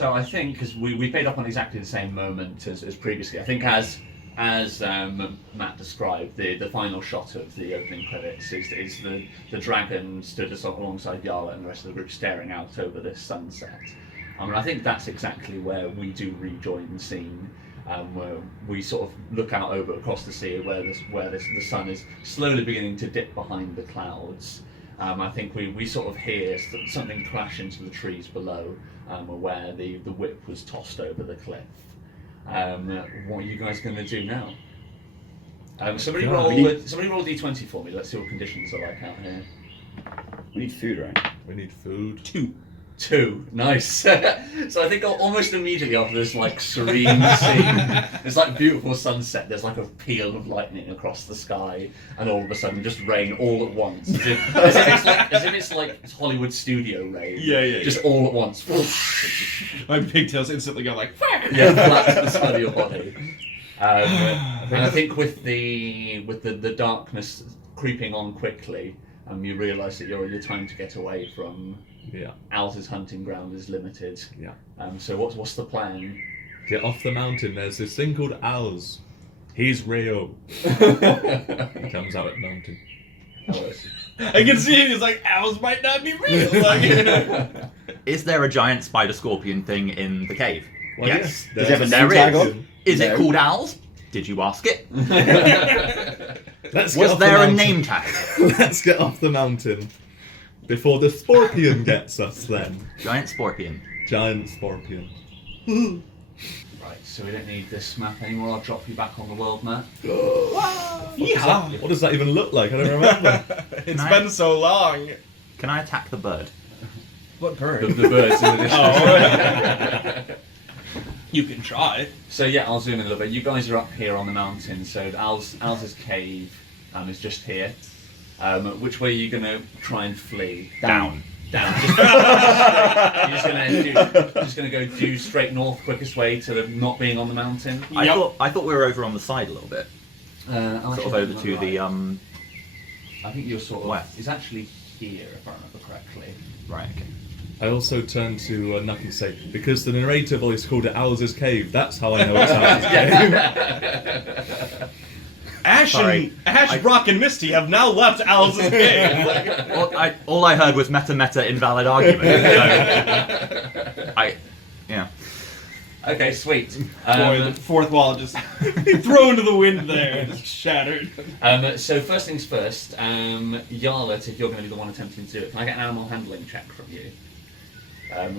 So I think, because we paid up on exactly the same moment as previously, I think as Matt described, the final shot of the opening credits is the dragon stood alongside Yarla and the rest of the group staring out over this sunset. I think that's exactly where we do rejoin the scene, where we sort of look out over across the sea where the sun is slowly beginning to dip behind the clouds. I think we sort of hear something crash into the trees below, where the whip was tossed over the cliff. What are you guys going to do now? Somebody roll d20 for me. Let's see what conditions are like out here. We need food, right? We need food. 2. Nice. So I think almost immediately after this like serene scene, there's like beautiful sunset, there's like a peal of lightning across the sky, and all of a sudden just rain all at once. As if it's like Hollywood studio rain. Yeah. Just all at once. My pigtails instantly go like, yeah, flat to the side of your body. And I think with the darkness creeping on quickly, you realise that your time to get away from Al's hunting ground is limited. Yeah. So what's the plan? Get off the mountain. There's this thing called Al's. He's real. He comes out at the mountain. I can see it. It's like, owls might not be real. Like, is there a giant spider scorpion thing in the cave? Well, yes. Does it have a There name tag is. on? Is No. it called owls? Did you ask it? Let's get Was off there the a mountain. name tag? Let's get off the mountain before the scorpion gets us. Then Giant scorpion. giant scorpion. Right, so we don't need this map anymore. I'll drop you back on the world map. What does that even look like? I don't remember. it's been so long. Can I attack the bird? What bird? The birds in the distance. You can try. So yeah, I'll zoom in a little bit. You guys are up here on the mountain, so Al's cave is just here. Which way are you going to try and flee? Down. Down. You're just going to go due straight north, quickest way to not being on the mountain? I thought we were over on the side a little bit. Sort of over to the I think you're sort of west. It's actually here, if I remember correctly. Right, okay. I also turned to Nucky say, because the narrator voice called it Owl's Cave, that's how I know it's Owl's Cave. Ash, Brock, and Misty have now left Alice's cave. Well, all I heard was meta invalid argument. So yeah. Okay, sweet. Boy, the fourth wall just thrown to the wind there, just shattered. So first things first, Yarlet, if you're going to be the one attempting to do it, can I get an animal handling check from you?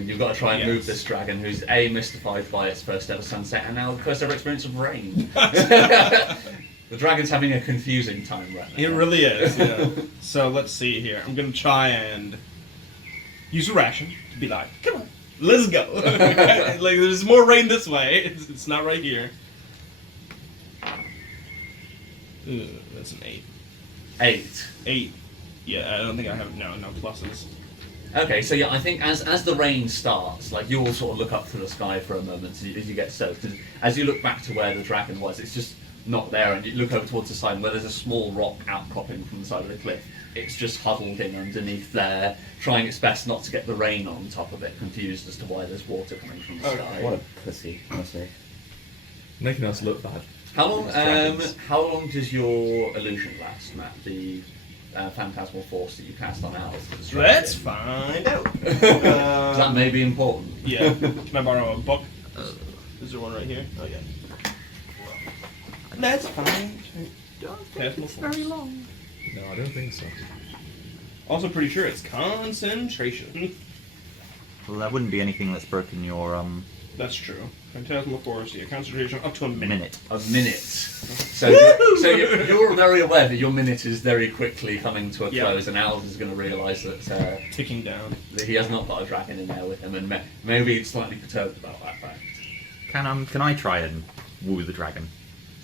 You've got to try and move this dragon, who's A, mystified by its first ever sunset, and now the first ever experience of rain. The dragon's having a confusing time right now. It really is, yeah. So let's see here. I'm going to try and use a ration to be like, come on, let's go. Like, there's more rain this way. It's not right here. Ooh, that's an 8. 8. Yeah, I don't think I have no pluses. Okay, so yeah, I think as the rain starts, like you all sort of look up to the sky for a moment as you get soaked. As you look back to where the dragon was, it's just not there, and you look over towards the side, and where there's a small rock outcropping from the side of the cliff, it's just huddled in underneath there, trying its best not to get the rain on top of it, confused as to why there's water coming from the sky. What a pussy, honestly. Making us look bad. How long does your illusion last, Matt? The phantasmal force that you cast on Alice? Let's find out. That may be important. Yeah. Can I borrow a book? Is there one right here? Oh, yeah. Let's find It's very long. No, I don't think so. Also pretty sure it's concentration. Well, that wouldn't be anything that's broken your That's true. Phantasmal force, yeah, concentration up to a minute. A minute. So you're very aware that your minute is very quickly coming to a close, and Al is going to realise that Ticking down. that he has not got a dragon in there with him, and maybe he's slightly perturbed about that fact. Can I try and woo the dragon?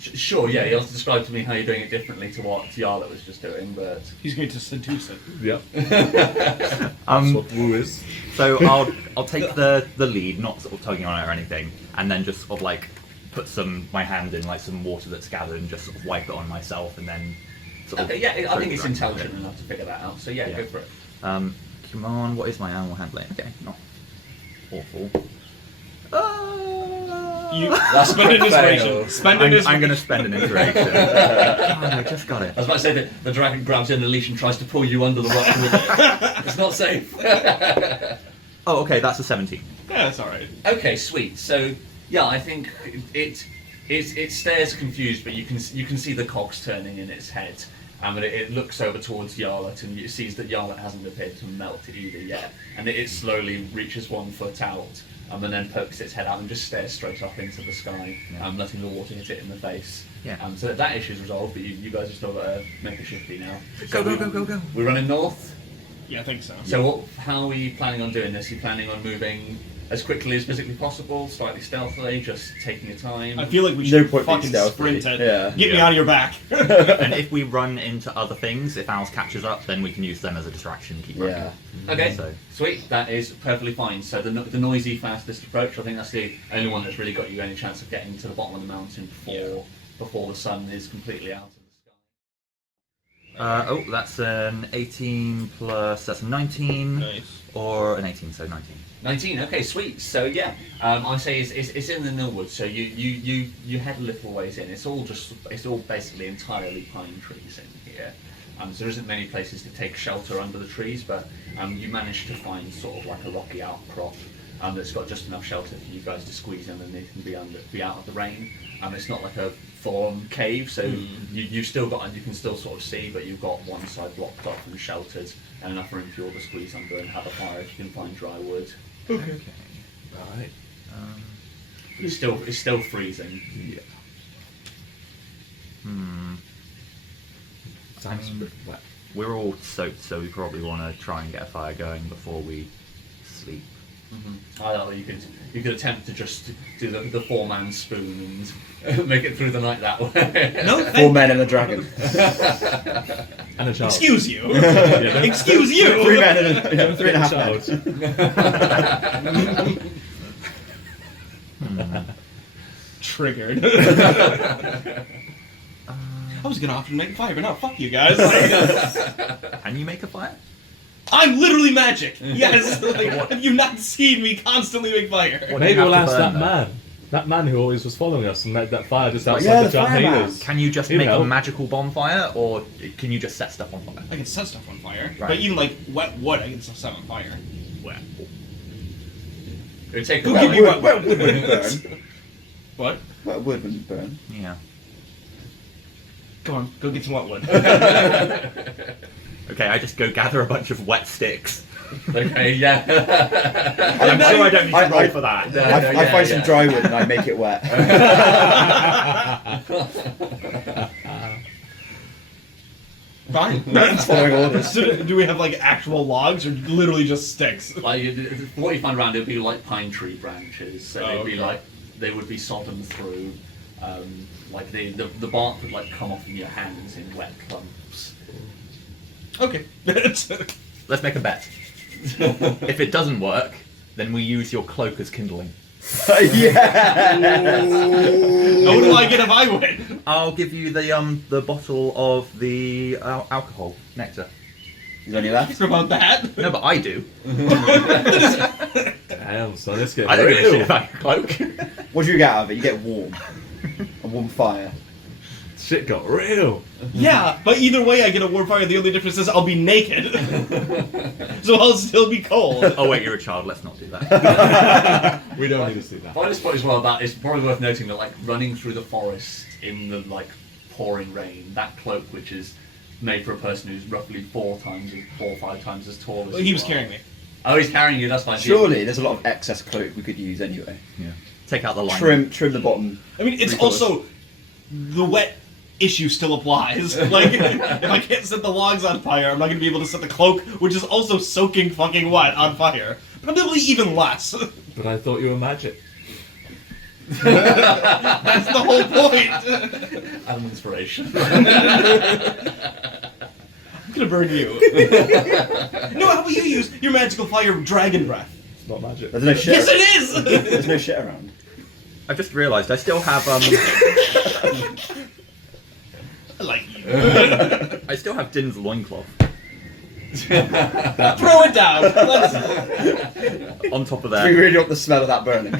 Sure, yeah. You'll describe to me how you're doing it differently to what Yarla was just doing, but He's going to seduce it. Yep. That's what woo is. So I'll take the lead, not sort of tugging on it or anything, and then just sort of like put my hand in like some water that's gathered and just sort of wipe it on myself, and then sort of. okay, yeah. I throw think the it's dragon intelligent with enough to figure that out. So yeah, go for it. it. Come on, what is my animal handling? Okay, not awful. You That's spend an a fail. inspiration. Spend an I'm inspiration. going to spend an inspiration. God, I just got it. I was about to say that the dragon grabs you in the leash and tries to pull you under the rock with it. It's not safe. Oh, okay, that's a 17. Yeah, that's all right. Okay, sweet. So yeah, I think it stares confused, but you can see the cogs turning in its head. And it looks over towards Yarlet, and it sees that Yarlet hasn't appeared to melt either yet. And it slowly reaches 1 foot out, and then pokes its head out and just stares straight up into the sky, letting the water hit it in the face. Yeah. So that issue's resolved, but you guys have still got to make a shifty now. Go. We're running north. Yeah, I think so. So how are you planning on doing this? Are you planning on moving as quickly as physically possible, slightly stealthily, just taking your time? I feel like we No should point being fucking stealthy. sprint it. Yeah. Get me on your back. And if we run into other things, if ours catches up, then we can use them as a distraction and keep running. Yeah. Okay, So- sweet. That is perfectly fine. So the noisy, fastest approach, I think that's the only one that's really got you any chance of getting to the bottom of the mountain before the sun is completely out of the sky. That's an 18 plus, that's a 19, Nice. or an 18, so 19. 19. Okay, sweet. So yeah, I say it's in the Millwood. So you head a little ways in. It's all basically entirely pine trees in here. So there isn't many places to take shelter under the trees, but you managed to find sort of like a rocky outcrop that's got just enough shelter for you guys to squeeze underneath and be out of the rain. It's not like a full-on cave, so you've still got, and you can still sort of see, but you've got one side blocked off and sheltered, and enough room for you all to squeeze under and have a fire if you can find dry wood. Okay. Right. It's still freezing. Yeah. Sounds a bit wet. We're all soaked, so we probably want to try and get a fire going before we sleep. I don't know, you could attempt to just do the 4-man spoon and make it through the night that way. No, 4 men and a dragon. And a child. Excuse you. Yeah, Excuse you. 3 men and a, don't three and a forget half the men. child. Triggered. I was gonna offer to make a fire, but no, fuck you guys. Can you make a fire? I'm literally magic. Yes. Like, have you not seen me constantly make fire? What do Maybe you have we'll to ask burn, that though? man. That man who always was following us and made that fire just outside yeah, the the giant fireman. healers. Can you just He'll make a help. magical bonfire, or can you just set stuff on fire? I can set stuff on fire, Right. but even like wet wood, I can still set on fire. Where? It would take a Who while. give you Wet wood wouldn't burn. What? Wet wood wouldn't burn. Yeah. Come on, go get some wet wood. Okay, I just go gather a bunch of wet sticks. Okay, yeah. I'm sure I don't need to I- roll for that. No, I yeah, find some yeah. dry wood and I make it wet. Fine. It's following orders. So do we have like actual logs or literally just sticks? Like what you find around it would be like pine tree branches, so Oh, they'd be okay. like they would be sodden through. Like the bark would like come off in your hands in wet clumps. Okay. Let's make a bet. If it doesn't work, then we use your cloak as kindling. Yeah. How do I get if I win? I'll give you the bottle of the alcohol nectar. Is there any left? What about that? No, but I do. Damn, son, let's get I don't give a shit real. about your cloak. What do you get out of it? You get warm. A warm fire. Shit got real. Yeah, but either way I get a warm fire. The only difference is I'll be naked. So I'll still be cold. Oh wait, you're a child. Let's not do that. We don't need to see that. Finest point as well about it's probably worth noting that like running through the forest in the like pouring rain, that cloak which is made for a person who's roughly 4 or 5 times as tall as Well, you he was are. carrying me. Oh, he's carrying you. That's fine. Surely there's a lot of excess cloak we could use anyway. Yeah. Take out the line. Trim the bottom. I mean, it's 3/4. also the wet issue still applies. Like, if I can't set the logs on fire, I'm not going to be able to set the cloak, which is also soaking fucking wet, on fire. Probably even less. But I thought you were magic. That's the whole point. An inspiration. I'm gonna burn you. No, how about you use your magical fire of dragon breath? It's not magic. There's no shit. Yes, it is. There's no shit around. I just realised I still have I like you. I still have Din's loincloth. Throw it down. Let's... On top of We that, really want the smell of that burning.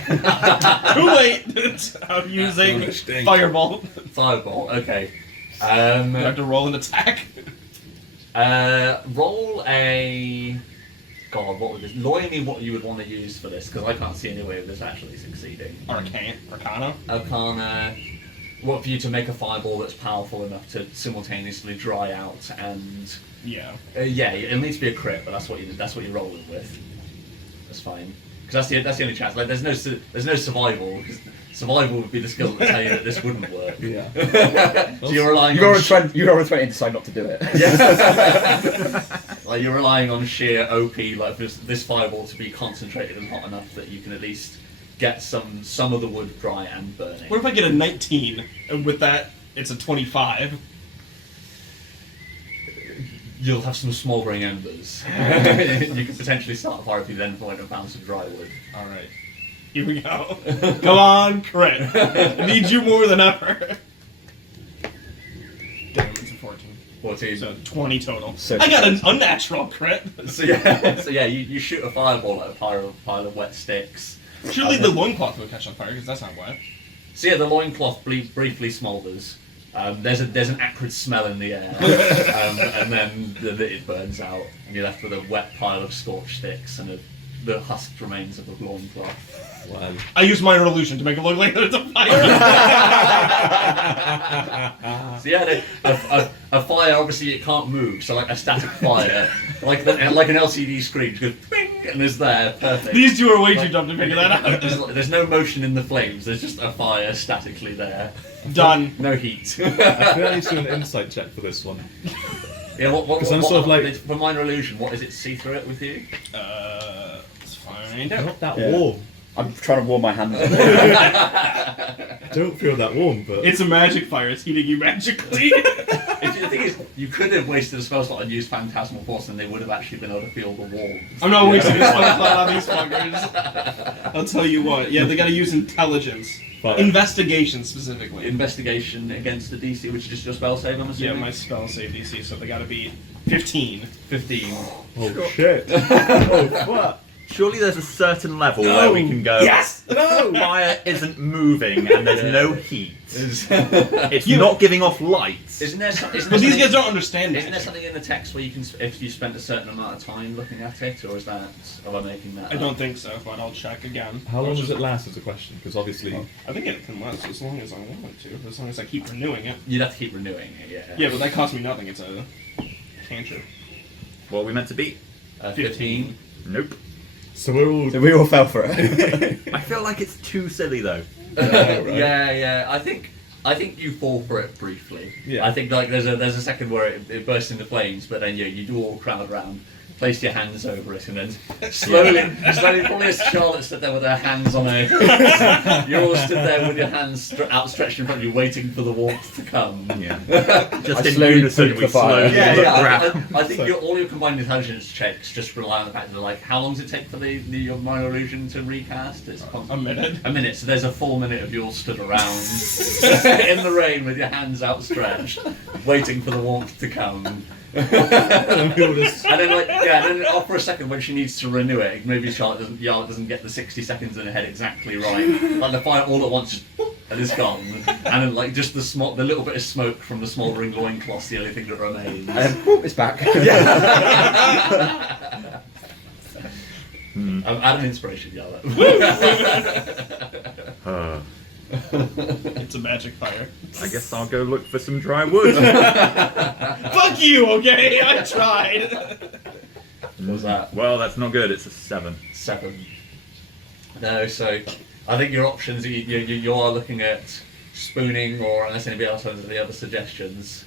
Too late. I'm using Gonna stink. Fireball. Fireball. Okay. Do I have to roll an attack? Roll a. God, what would this? Lawyer me what you would want to use for this, because I can't see any way of this actually succeeding. Arcana? Arcana. What for you to make a fireball that's powerful enough to simultaneously dry out and. Yeah. Yeah, it needs to be a crit, but that's what you're rolling with. That's fine. Because that's the only chance. Like, there's no survival. Because survival would be the skill that tell you that this wouldn't work. Yeah. So you're relying. You on roll a 20 and decide not to do it. Yeah. Like you're relying on sheer OP, like this fireball to be concentrated and hot enough that you can at least get some of the wood dry and burning. What if I get a 19, and with that, it's a 25? You'll have some smouldering embers. You could potentially start a fire if you then find a pound of dry wood. Alright. Here we go. Come on, crit. I need you more than ever. Damn, it's a 14. 14. So 20 total. So I got an unnatural crit. So yeah, you shoot a fireball at a pile of wet sticks. Surely the loincloth would catch on fire, because that's not wet. So yeah, the loincloth briefly smoulders. There's an acrid smell in the air, and then it burns out, and you're left with a wet pile of scorched sticks and the husked remains of the loincloth. Wow. I use minor illusion to make it look like there's a fire. So yeah, a fire, obviously it can't move, so like a static fire, like an LCD screen, just goes bing, and is there, perfect. These two are way too dumb to figure that out. There's no motion in the flames, there's just a fire statically there. Done. No heat. I think I need to do an insight check for this one. Yeah, what, 'Cause I'm sort of like- for minor illusion, what is it, see through it with you? Let's find Not out. that Yeah. warm. I'm trying to warm my hands. Don't feel that warm, but It's a magic fire, it's heating you magically. The thing is, you could have wasted a spell slot and used Phantasmal Force, and they would have actually been able to feel the warmth. I'm not wasting this spell slot on these fuckers. I'll tell you what, yeah, they gotta use intelligence. But- Investigation specifically. Investigation against the DC, which is just your spell save, I'm Yeah, assuming? my spell save DC, so they gotta be 15. 15. oh shit! Oh fuck! surely there's a certain level where we can go. Yes! No! Fire isn't moving and there's no heat. Isn't It's not giving off lights. there, But these something- guys don't understand Isn't there it. something in the text where you can, if you spent a certain amount of time looking at it, or is that, am I making that I up? don't think so, but I'll check again. How long does it last? Is a question because obviously I think it can last as long as I want it to, as long as I keep renewing it. You'd have to keep renewing it, yeah. Yeah, but that costs me nothing, it's a cantrip. What are we meant to beat? 15. Nope. so we're all So we all fell for it. I feel like it's too silly though. right. Yeah. I think you fall for it briefly. Yeah. I think like there's a second where it bursts into flames, but then you do all crowd around, place your hands over it, and then slowly, probably as Charlotte stood there with her hands on her, you're all stood there with your hands outstretched in front of you, waiting for the warmth to come. Yeah. Just I in slowly unison, poke we the fire. slowly Yeah, look yeah. around. I think all your combined intelligence checks just rely on the fact that like, how long does it take for the minor illusion to recast? It's A minute. A minute. So there's a full minute of you all stood around in the rain with your hands outstretched, waiting for the warmth to come. we all just And then then after a second when she needs to renew it, maybe Charlotte doesn't get the 60 seconds in her head exactly right. Like the fire all at once just whoop, and it's gone. And then like just the little bit of smoke from the smouldering loincloth's the only thing that remains. And then, whoop, it's back. Add an inspiration, Charlotte. It's a magic fire. I guess I'll go look for some dry wood. Fuck you, okay? I tried. What was that? Well, that's not good. It's a 7. 7. No, so I think your options, you are looking at spooning, or unless anybody else has any other suggestions.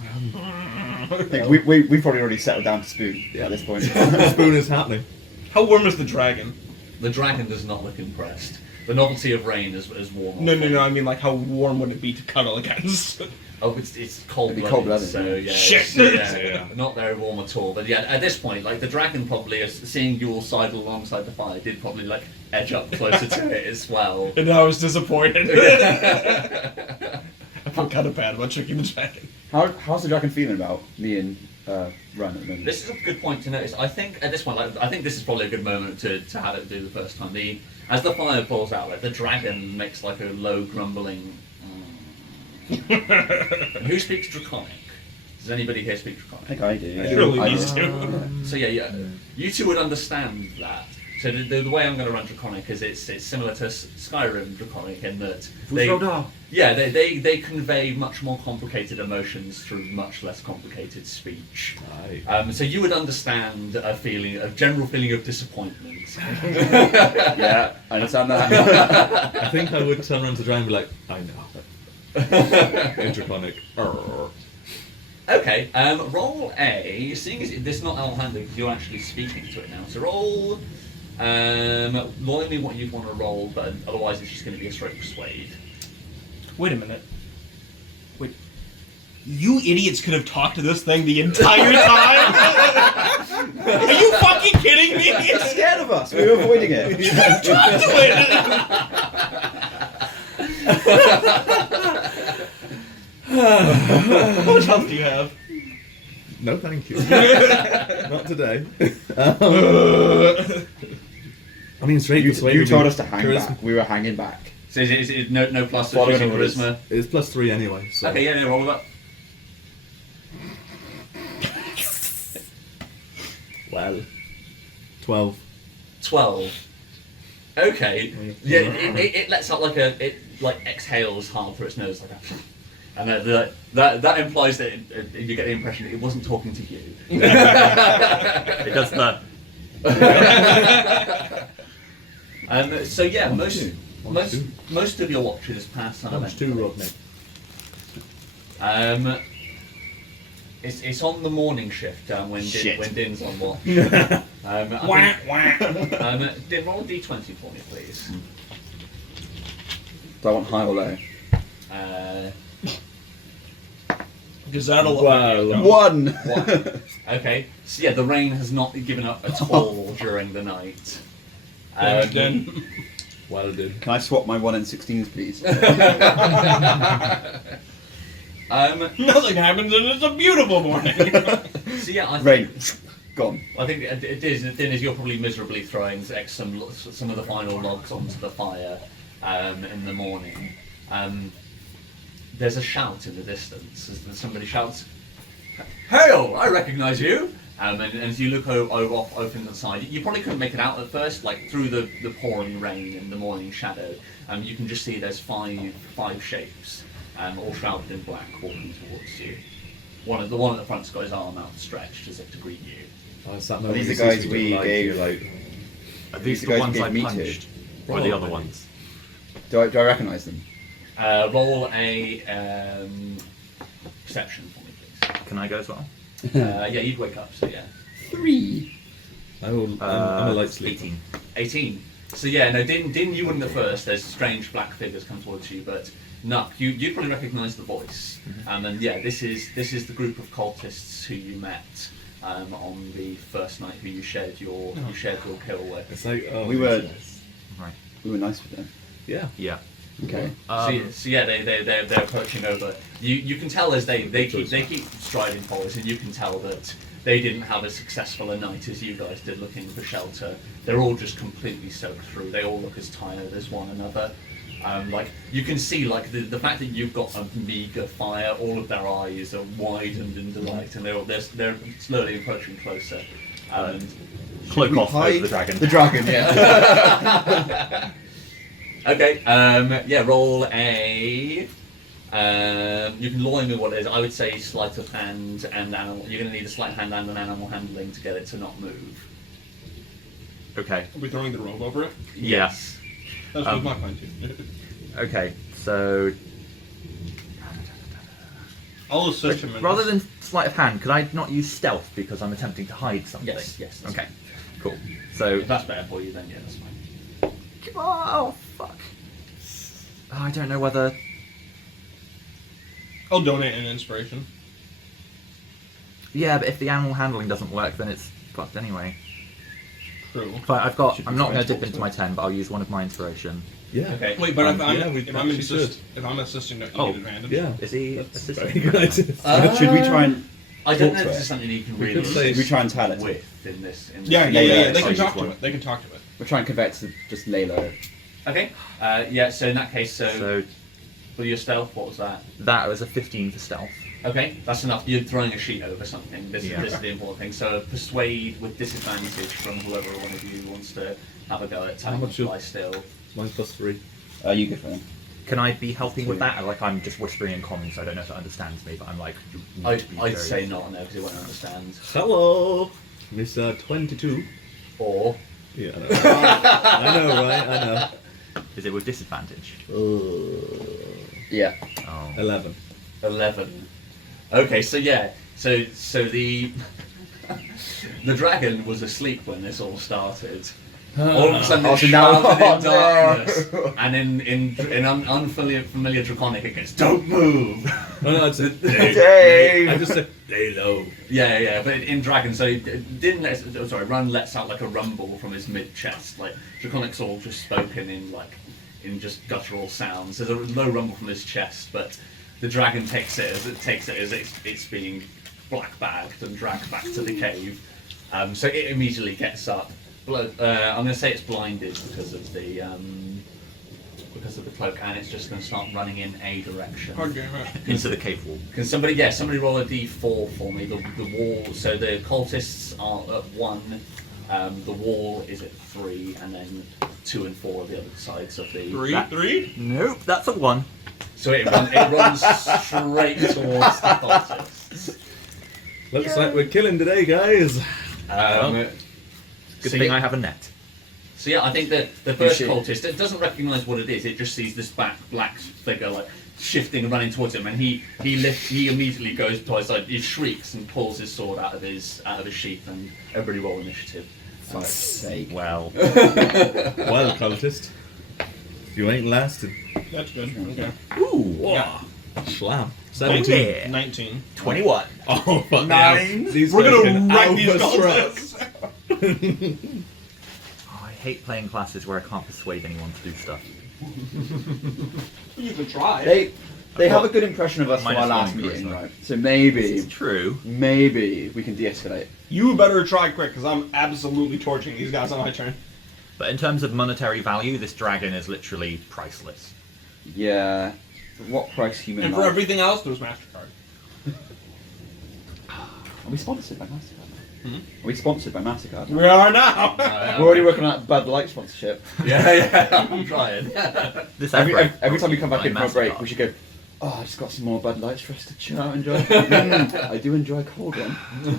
I think we've probably already settled down to spoon at this point. spoon is happening. How warm is the dragon? The dragon does not look impressed. The novelty of rain is warm. No, I mean like how warm would it be to cuddle against? Oh, it's cold-blooded, It'd be cold-blooded. so yeah, Shit. yeah, not very warm at all. But yeah, at this point, like the dragon probably, seeing you all sidle alongside the fire, did probably like edge up closer to it as well. And I was disappointed. I feel kind of bad about tricking the dragon. How's the dragon feeling about me and run at the moment. This is a good point to notice. I think at this point, I think this is probably a good moment to have it do the first time. As the fire pulls out, the dragon makes like a low grumbling. Who speaks Draconic? Does anybody here speak I Draconic? think I do. Surely I these do. two. So yeah, you two would understand that. So the way I'm going to run Draconic is it's similar to Skyrim Draconic in that they convey much more complicated emotions through much less complicated speech. Aye. So you would understand a general feeling of disappointment. Yeah, I understand that. I think I would turn around to the dragon and be like, I know. In Draconic. Arr. Okay, roll a. Seeing as this is not L-handed because you're actually speaking to it now, so roll. Loyal me what you want to roll, but otherwise it's just going to be a straight persuade. Wait a minute. Wait. You idiots could have talked to this thing the entire time? Are you fucking kidding me? It's scared of us. We were avoiding it. Talk to it! How much health do you have? No, thank you. Not today. I mean, straight persuade You would told be us to hang charisma. back. We were hanging back. So is it no plus to Following choosing orders. charisma? It's +3 anyway. So. Okay, yeah, roll it up. Well. 12. 12. Okay. Yeah, it lets out it exhales hard through its nose like that. And that implies that you get the impression that it wasn't talking to you. It does the. So yeah, most of your watches pass How much do, uneventfully. Rodney? It's on the morning shift when Shit. Din's on watch. Wah, wah. Din, roll a d20 for me, please. Do I want high or low? Because that'll. Wow. 1! Okay, so yeah, the rain has not given up at all during the night. Then. Well done. Can I swap my 1 and 16s, please? Nothing happens and it's a beautiful morning. So yeah, I think, Rain. Gone. I think it is. The thing is, you're probably miserably throwing some of the final logs onto the fire in the morning. There's a shout in the distance as somebody shouts, "Hail! I recognise you!" And as you look off over to the side, you probably couldn't make it out at first, like through the pouring rain and the morning shadow. You can just see there's five shapes, all shrouded in black, walking towards you. The one at the front's got his arm outstretched as if to greet you. That's that Are moment these the you see guys something we like gave- you, like, Are these the the guys ones you I gave meat to? punched? Or the other ones? Do I recognise them? Roll a perception for me, please. Can I go as well? Yeah, you'd wake up, so yeah. 3. I'm a light sleeper. 18. 18. So yeah, no, Din, you wouldn't at first. There's strange black figures come towards you, but Nuck, you probably recognise the voice. And then yeah, this is the group of cultists who you met on the first night, who you shared your kill with. It's like, oh, We were- Jesus. Right. We were nice with them. Yeah. Yeah. Okay. So yeah, they're approaching over. You can tell as they keep striding forwards, and you can tell that they didn't have as successful a night as you guys did looking for shelter. They're all just completely soaked through. They all look as tired as one another. Like you can see, like the fact that you've got a meager fire, all of their eyes are widened in delight, and they're slowly approaching closer. Cloak We off over hide the dragon. The dragon, yeah. Okay, yeah, roll a. You can lure me what it is. I would say sleight of hand and animal. You're going to need a sleight of hand and an animal handling to get it to not move. Okay. Are we throwing the robe over it? Yes. That was my plan too. Okay. So I'll assist him. in rather this. than sleight of hand, could I not use stealth because I'm attempting to hide something? Yes, that's Okay. fine. Cool. So. If that's better for you, then yeah, that's fine. Oh fuck. I don't know whether. I'll donate an inspiration. Yeah, but if the animal handling doesn't work, then it's fucked anyway. True. Fine, I've got. Should I'm we not try going and to dip talk into to my it? 10, but I'll use one of my inspiration. Yeah. Okay. Wait, but yeah, we actually should. if I'm assisting, don't you Oh. get advantage? Yeah. Is he That's assisting? very good. Should we try and I don't talk know if to this it? is something you can We really could say- We try and tell it. with in this. In Yeah, this. yeah, yeah. yeah, They I can just talk to want- it. They can talk to it. We're trying to convert it to just Layla. Okay. Yeah. So in that case, So for your stealth, what was that? that was a 15 for stealth. Okay, that's enough. You're throwing a sheet over something. This Yeah. is the important thing. So persuade with disadvantage from whoever one of you wants to have a go at telling much them of- to lie still. Mine's +3. You go for them. Can I be helping with that? Like I'm just whispering in common, so I don't know if it understands me, but I'm like. I'd say not no, because it won't understand. Hello, Miss 22. Or Yeah, I know. I know, right? I know. Is it with disadvantage? Yeah. Oh. 11. 11. Okay, so yeah, so the the dragon was asleep when this all started. All of a sudden, Oh, it's so now- shrouded oh, in darkness, and in unfamiliar familiar draconic, don't move. No, no, it's Dave! I just said, lay low. Yeah, but in dragon, so he didn't let. Oh, sorry, Run lets out like a rumble from his mid chest, like draconic's all just spoken in just guttural sounds. There's a low rumble from his chest, but the dragon takes it as it's being black bagged and dragged back to the cave. So it immediately gets up. I'm going to say it's blinded because of the cloak, and it's just going to start running in a direction. Into the cave wall. Can somebody roll a d4 for me? The wall. So the cultists are at 1. The wall is at 3, and then 2 and 4 are the other sides of the. Three? Nope, that's a 1. So it runs straight towards the cultists. Looks like we're killing today, guys. Good So thing you- I have a net. So yeah, I think that the first should. cultist, it doesn't recognise what it is. It just sees this black figure like shifting and running towards him, and he immediately goes to his side. He shrieks and pulls his sword out of his sheath, and everybody roll initiative. Fuck's sake. Well, Well, cultist, you ain't lasting. That's good. Okay. ooh, Wow. Slam. oh 17. yeah, 19. 21. Oh, fuck. Nine. Now. These We're guys gonna can wreck these alpha cultists. Oh, I hate playing classes where I can't persuade anyone to do stuff. You can try. They have a good impression of us from Minus our last one meeting, charisma. right? So maybe It's true. we can de-escalate. You better try quick, because I'm absolutely torching these guys on my turn. But in terms of monetary value, this dragon is literally priceless. Yeah. For what price human And for life? everything else, there's MasterCard. Are we sponsored by MasterCard? Hmm? Are we sponsored by MasterCard? We are now. We're already working on that Bud Light sponsorship. Yeah, I'm trying. This Every time we come back by in for a break, MasterCard. we should go, oh, I just got some more Bud Lights for us to chill out and enjoy. I do enjoy a cold one. For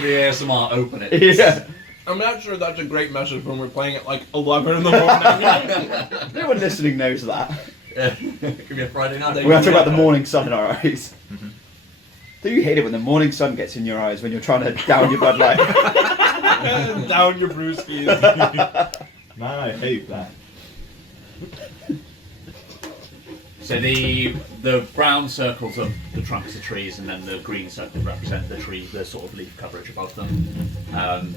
the ASMR, open it. Yeah. I'm not sure that's a great message when we're playing at like 11 in the morning. No one listening knows that. Yeah. Could be a Friday night. We're going to talk about the morning sun in our eyes. Do you hate it when the morning sun gets in your eyes when you're trying to down your Bud Light? Down your brewskis. Man, I hate that. So the brown circles are the trunks of trees, and then the green circles represent the tree, the sort of leaf coverage above them.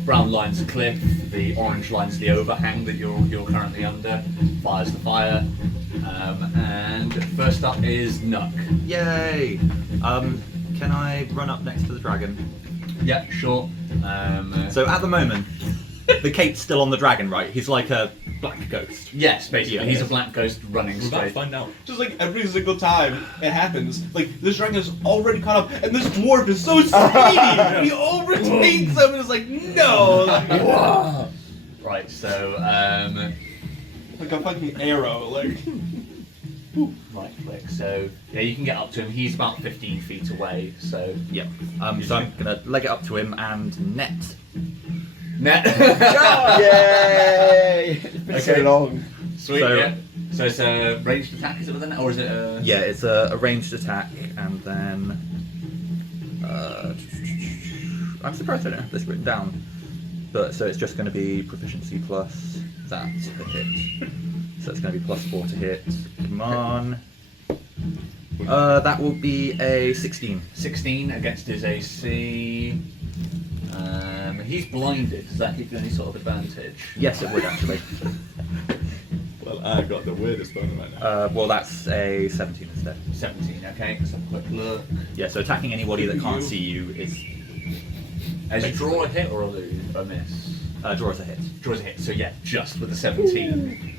Brown line's the cliff, the orange line's the overhang that you're currently under. Fire's the fire. And first up is Nuck. Yay! Can I run up next to the dragon? Yeah, sure. So at the moment, the cape's still on the dragon, right? He's like a black ghost. yes, basically, Yeah. he's a black ghost running We're about to straight. find out. Just like every single time it happens, like this dragon is already caught up, and this dwarf is so speedy. He overtakes him, and it's like no, like, Right, so like a fucking arrow. Like right click. So yeah, you can get up to him. He's about 15 feet away. So Yep. So I'm gonna leg it up to him and net. net. Yay! It's been so Okay. long. Sweet. So- Yeah. So it's a ranged attack, is it with a net, or is it a? Yeah, it's a ranged attack, and then I'm surprised I don't have this written down. But so it's just going to be proficiency plus that to hit. So it's going to be +4 to hit. Come on. That will be a 16. 16 against his AC. He's blinded. Does that give you any sort of advantage? Yes, it would actually. Well, I got the weirdest one right now. Well, that's a 17 instead. 17. Okay, let's have a quick look. Yeah, so attacking anybody that can't see you is As you draw a hit or a lose, a miss. draws a hit. Draws a hit. So yeah, just with the 17.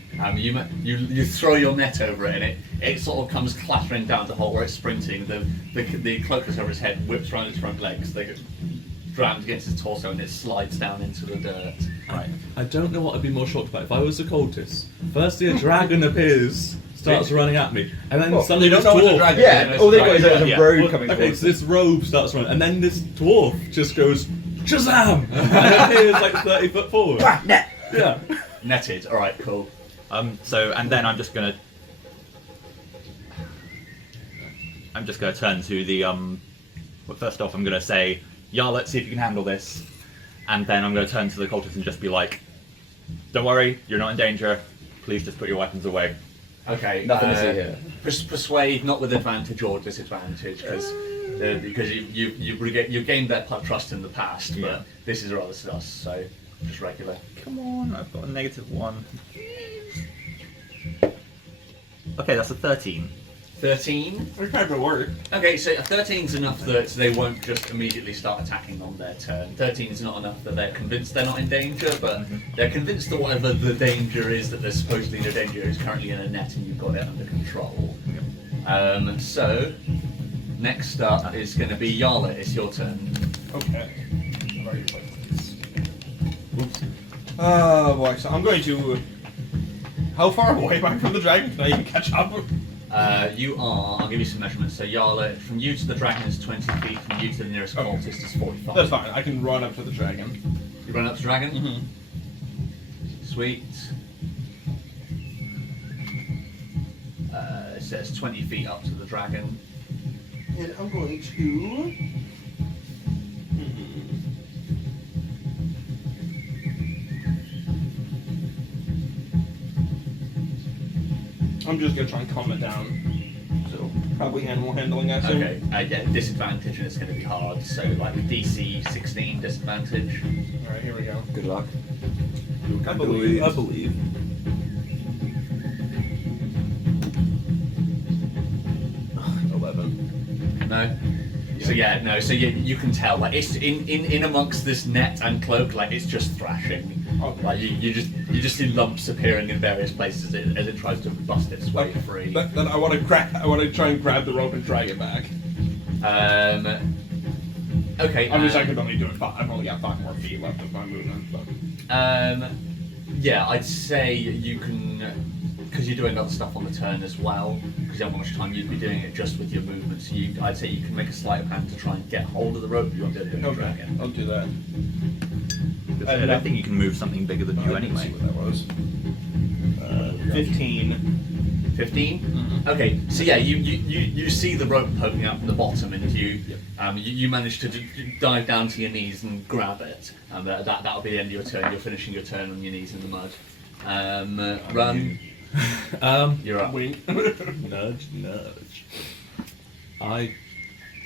You throw your net over it, and it sort of comes clattering down the hole where it's sprinting. The cloak that's over his head whips around his front legs. They get rammed against his torso, and it slides down into the dirt. Right. I don't know what I'd be more shocked about. If I was a cultist, firstly a dragon appears, starts running at me, and then suddenly they this don't know it's a dwarf. dragon. Yeah, all they got is a Yeah. road coming Okay, towards so this robe starts running, and then this dwarf just goes Shazam! And appears like 30 foot forward. net. Yeah. Netted. All right, cool. So, and then I'm just gonna turn to the well, first off, I'm gonna say, yeah, let's see if you can handle this, and then I'm gonna turn to the cultists and just be like, don't worry, you're not in danger. Please just put your weapons away. Okay. Nothing to see here. Persuade, not with advantage or disadvantage, because you gained their trust in the past, Yeah. but this is rather sus. So just regular. Come on, I've got a -1. Okay, that's a 13. 13. We're trying to work. Okay, so 13 is enough that they won't just immediately start attacking on their turn. 13 is not enough that they're convinced they're not in danger, but they're convinced that whatever the danger is that they're supposedly in danger is currently in a net and you've got it under control. So, next up is going to be Yarla. It's your turn. Okay. Oh boy, so I'm going to. How far away am I from the dragon? Can I even catch up? You are, I'll give you some measurements. So Yarla, from you to the dragon is 20 feet, from you to the nearest cultist is 45. That's fine, I can run up to the dragon. You run up to the dragon? Mm-hmm. Sweet. It says 20 feet up to the dragon. And I'm going to. I'm just gonna try and calm it down. So probably animal handling action. Okay, yeah, disadvantage and it's going to be hard. So like DC 16 disadvantage. All right, here we go. Good luck. I believe. I believe. No. So yeah, no. So you can tell like it's in amongst this net and cloak, like it's just thrashing. Okay. Like you just see lumps appearing in various places as it tries to bust its way free. Then I want to try and grab the rope and drag it back. Okay. I I could only do it. I've only got 5 more feet left of my movement. But. Yeah, I'd say you can, because you're doing other stuff on the turn as well, because you haven't much time, you'd be doing it just with your movement. So I'd say you can make a sleight of hand to try and get hold of the rope. You won't be able to do it with the dragon. I'll do that. I don't think you can move something bigger than you Let's see anyway. what that was. 15. 15? Mhm. Okay, so yeah, you see the rope poking out from the bottom, and you manage to dive down to your knees and grab it, and that'll be the end of your turn. You're finishing your turn on your knees in the mud. Run. You're up. Wink. Nudge, nudge. I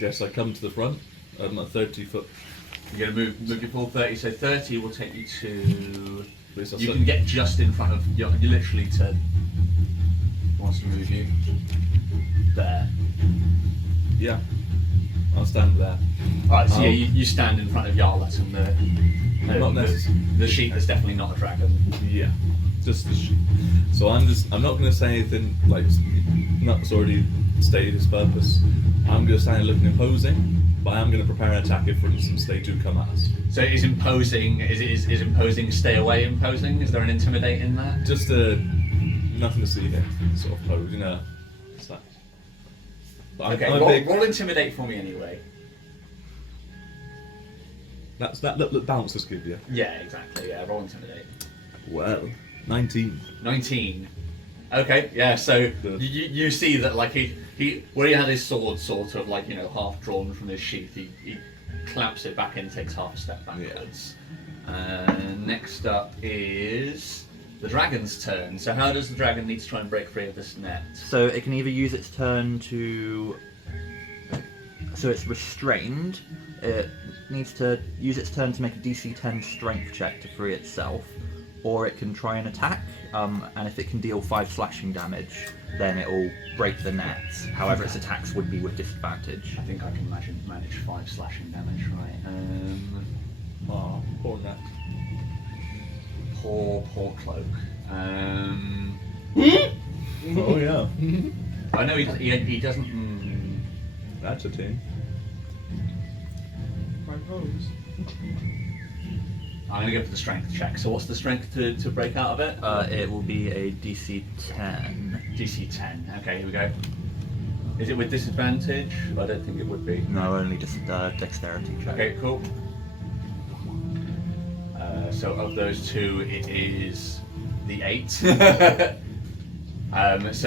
guess I come to the front. I'm a 30-foot. You're gonna move your full 30. So 30 will take you to. At least I'll You sit- can get just in front of. You're literally to. Wants to move you. There. Yeah. I'll stand there. Alright, so yeah, Oh. you stand in front of Yarlat and Not necessarily. the sheep is definitely not a dragon. Yeah. Just the So I'm not going to say anything like Nut's already stated his purpose. I'm going to stand looking imposing, but I'm going to prepare an attack if, for instance, they do come at us. So is imposing is imposing stay away imposing? Is there an intimidate in that? Just nothing to see here sort of pose, you know. It's that. But Okay, I'm a big. roll intimidate for me anyway. That's that look bouncers give you. Yeah, exactly. Yeah, roll intimidate. Well, 19. 19. Okay, yeah. So Good. you see that like he where he had his sword sort of like half drawn from his sheath, he clamps it back in, takes half a step backwards. Next up is the dragon's turn. So how does the dragon need to try and break free of this net? So it can either use its turn to. So it's restrained. It needs to use its turn to make a DC 10 strength check to free itself, or it can try and attack. And if it can deal 5 slashing damage, then it will break the net. However, its attacks would be with disadvantage. I think I can manage 5 slashing damage, right? Oh, poor net. Poor cloak. Oh yeah. I know he doesn't. That's a team. My rose. I'm gonna go for the strength check. So what's the strength to break out of it? It will be a DC 10. DC 10. Okay, here we go. Is it with disadvantage? I don't think it would be. No, only just dexterity check. Okay, cool. So of those 2, it is the 8. So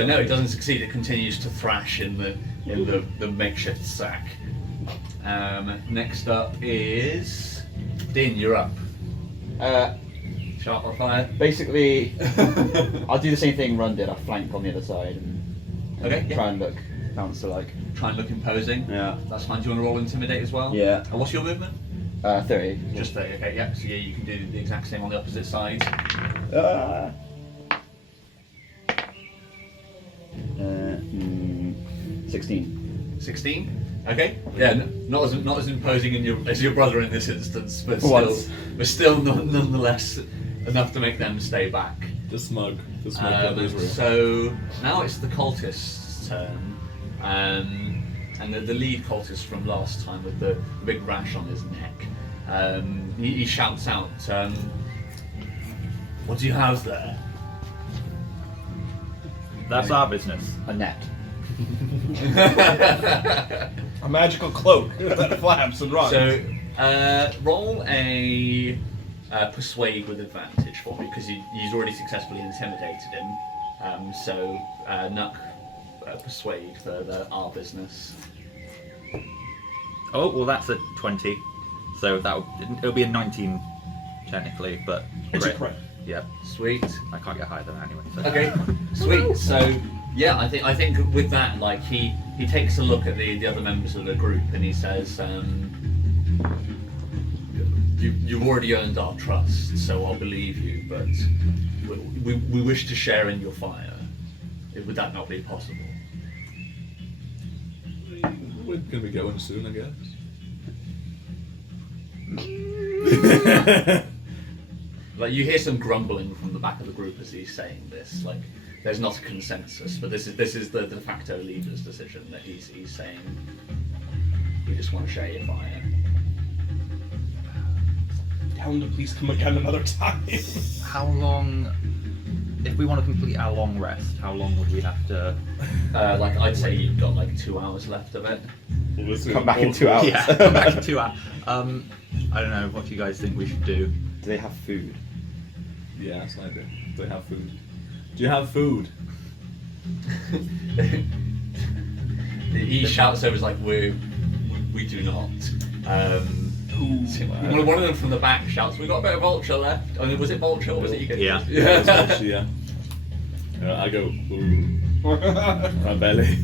no, it doesn't succeed. It continues to thrash in the makeshift sack. Next up is Din. You're up. Sharp or fire? Basically, I'll do the same thing Run did. I'll flank on the other side and Okay, yeah. try and look bouncer like. Try and look imposing. Yeah. That's fine. Do you want to roll intimidate as well? Yeah. And what's your movement? 30. Just 30. Okay, yeah. So yeah, you can do the exact same on the opposite side. 16. 16. Okay. Yeah. Not as imposing as your brother in this instance, but Once. still nonetheless enough to make them stay back. The smug brothers. So now it's the cultist's turn, and the lead cultist from last time with the big rash on his neck. He shouts out, "What do you have there?" That's our business. A net. A magical cloak that flaps and runs. So roll a persuade with advantage for me because he's already successfully intimidated him. So Nuck, persuade for our business. Oh, well, that's a 20. So it'll be a 19 technically, but It's a great. crit. Yeah, Sweet. I can't get higher than that anyway. So. Okay, sweet. So yeah, I think with that, like he takes a look at the other members of the group and he says, "You've already earned our trust, so I'll believe you. But we wish to share in your fire. Would that not be possible?" We're gonna be going soon, I guess. Like you hear some grumbling from the back of the group as he's saying this. Like there's not a consensus, but this is the de facto leader's decision that he's saying. We just want to share your fire. Tell him to please come again another time. How long, if we want to complete our long rest, how long would we have to? Like I'd say you've got like 2 hours left of it. Come back in 2 hours. Yeah, come back in 2 hours. I don't know. What do you guys think we should do? Do they have food? Yeah, that's an idea. Do they have food? Do you have food? He shouts over, like we do not. One of them from the back shouts, "We got a bit of vulture left." I mean, was it vulture or was it you? Yeah. Actually, yeah. I go, ooh, my belly.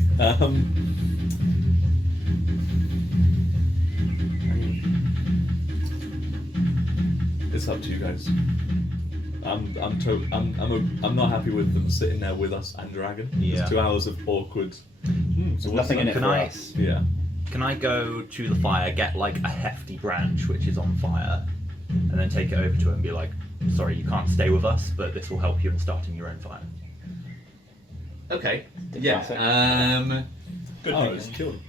It's up to you guys. I'm not happy with them sitting there with us and Dragon. Yeah. It's 2 hours of awkward. So There's what's nothing in that? it Can for I- us. Yeah. Can I go to the fire, get like a hefty branch which is on fire, and then take it over to him and be like, "Sorry, you can't stay with us, but this will help you in starting your own fire." Okay. Diplomatic. Yeah. Good Oh, thing. it's killed.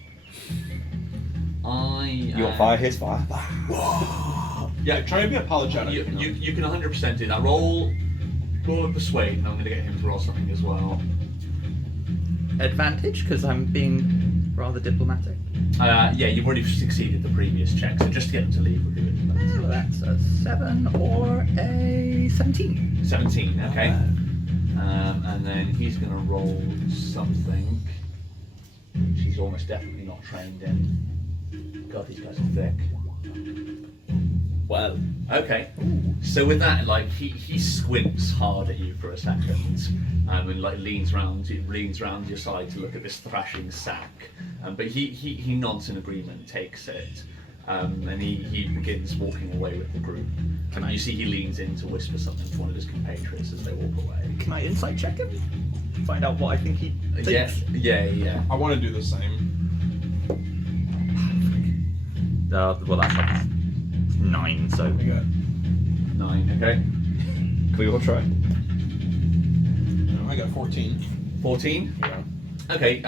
You want fire? Here's fire. Yeah. Try and be apologetic. You can 100% do that. Roll a persuade, and I'm going to get him to roll something as well. Advantage, because I'm being rather diplomatic. Yeah, you've already succeeded the previous check, so just to get them to leave would be good. Well, that's a 7 or a 17. 17, okay. And then he's going to roll something which he's almost definitely not trained in. God, these guys are thick. Well. Okay. So with that, like he squints hard at you for a second, and like leans round your side to look at this thrashing sack. But he nods in agreement, takes it, and he begins walking away with the group. And you see he leans in to whisper something to one of his compatriots as they walk away. Can I insight check him? Find out what I think he thinks? Yeah. I want to do the same. Well, that's like 9, so... We got 9, okay. Can we all try? I got 14. 14? Yeah. Okay,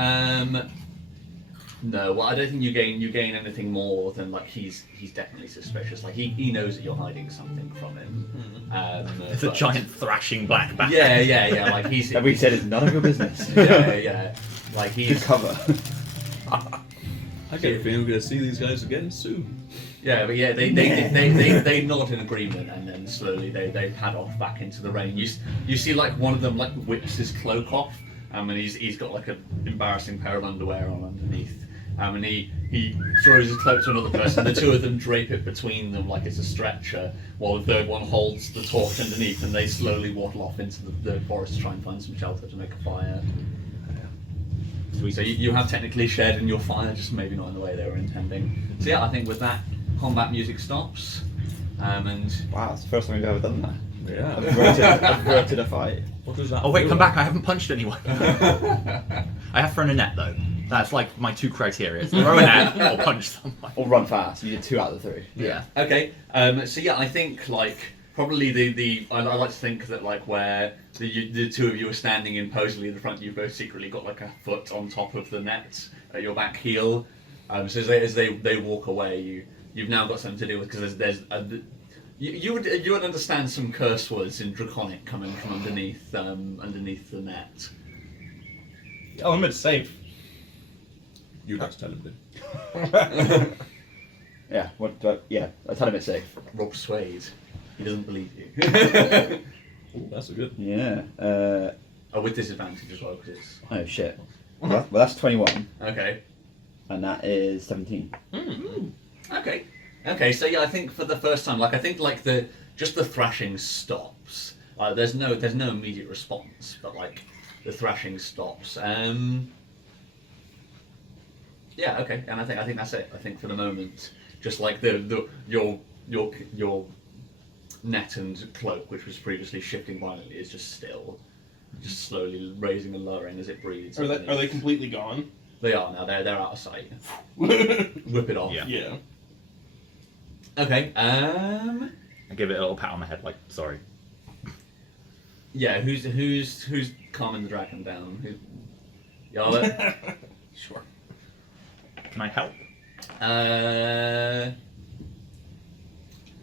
no, well, I don't think you gain anything more than, like, he's definitely suspicious. Like, he knows that you're hiding something from him. It's a giant thrashing black bat. Yeah, like, he's... And we said it's none of your business. yeah. Like, Good he's... cover. I get a feeling we're going to see these guys again soon. Yeah, but yeah, they nod in agreement, and then slowly they pad off back into the rain. You see, like, one of them, like, whips his cloak off, and he's got, like, an embarrassing pair of underwear on underneath. And he throws his cloak to another person. The two of them drape it between them like it's a stretcher, while the third one holds the torch underneath, and they slowly waddle off into the forest to try and find some shelter to make a fire. So you have technically shared in your fire, just maybe not in the way they were intending. So yeah, I think with that, combat music stops, and Wow, it's the first time we've ever done that. Yeah. Averted a fight. What does that Oh wait, feel come like? back, I haven't punched anyone. I have thrown a net though. That's like my 2 criteria. It's throw a net or punch someone. Or run fast. You did 2 out of the 3. Yeah. okay. So yeah, I think like probably I like to think that like where the two of you are standing imposingly in the front, you've both secretly got like a foot on top of the net at your back heel. So as they walk away, you've now got something to deal with because you would understand some curse words in Draconic coming from underneath the net. Element's safe. You guys tell him then. Yeah. I tell him it's safe. Rob Swade, he doesn't believe you. Ooh, that's a good. Yeah. With disadvantage as well because it's Oh shit. Well, that's 21, okay. and that is 17. Okay, so yeah, I think for the first time, like I think like the thrashing stops. There's no immediate response, but like the thrashing stops. Yeah, okay, and I think that's it. I think for the moment, just like your net and cloak, which was previously shifting violently, is just still, just slowly raising and lowering as it breathes. Are they completely gone? They are now. They're out of sight. Whip it off. Yeah. Yeah. Okay. I give it a little pat on the head, like sorry. Yeah. Who's calming the dragon down? Yarla? Sure. Can I help?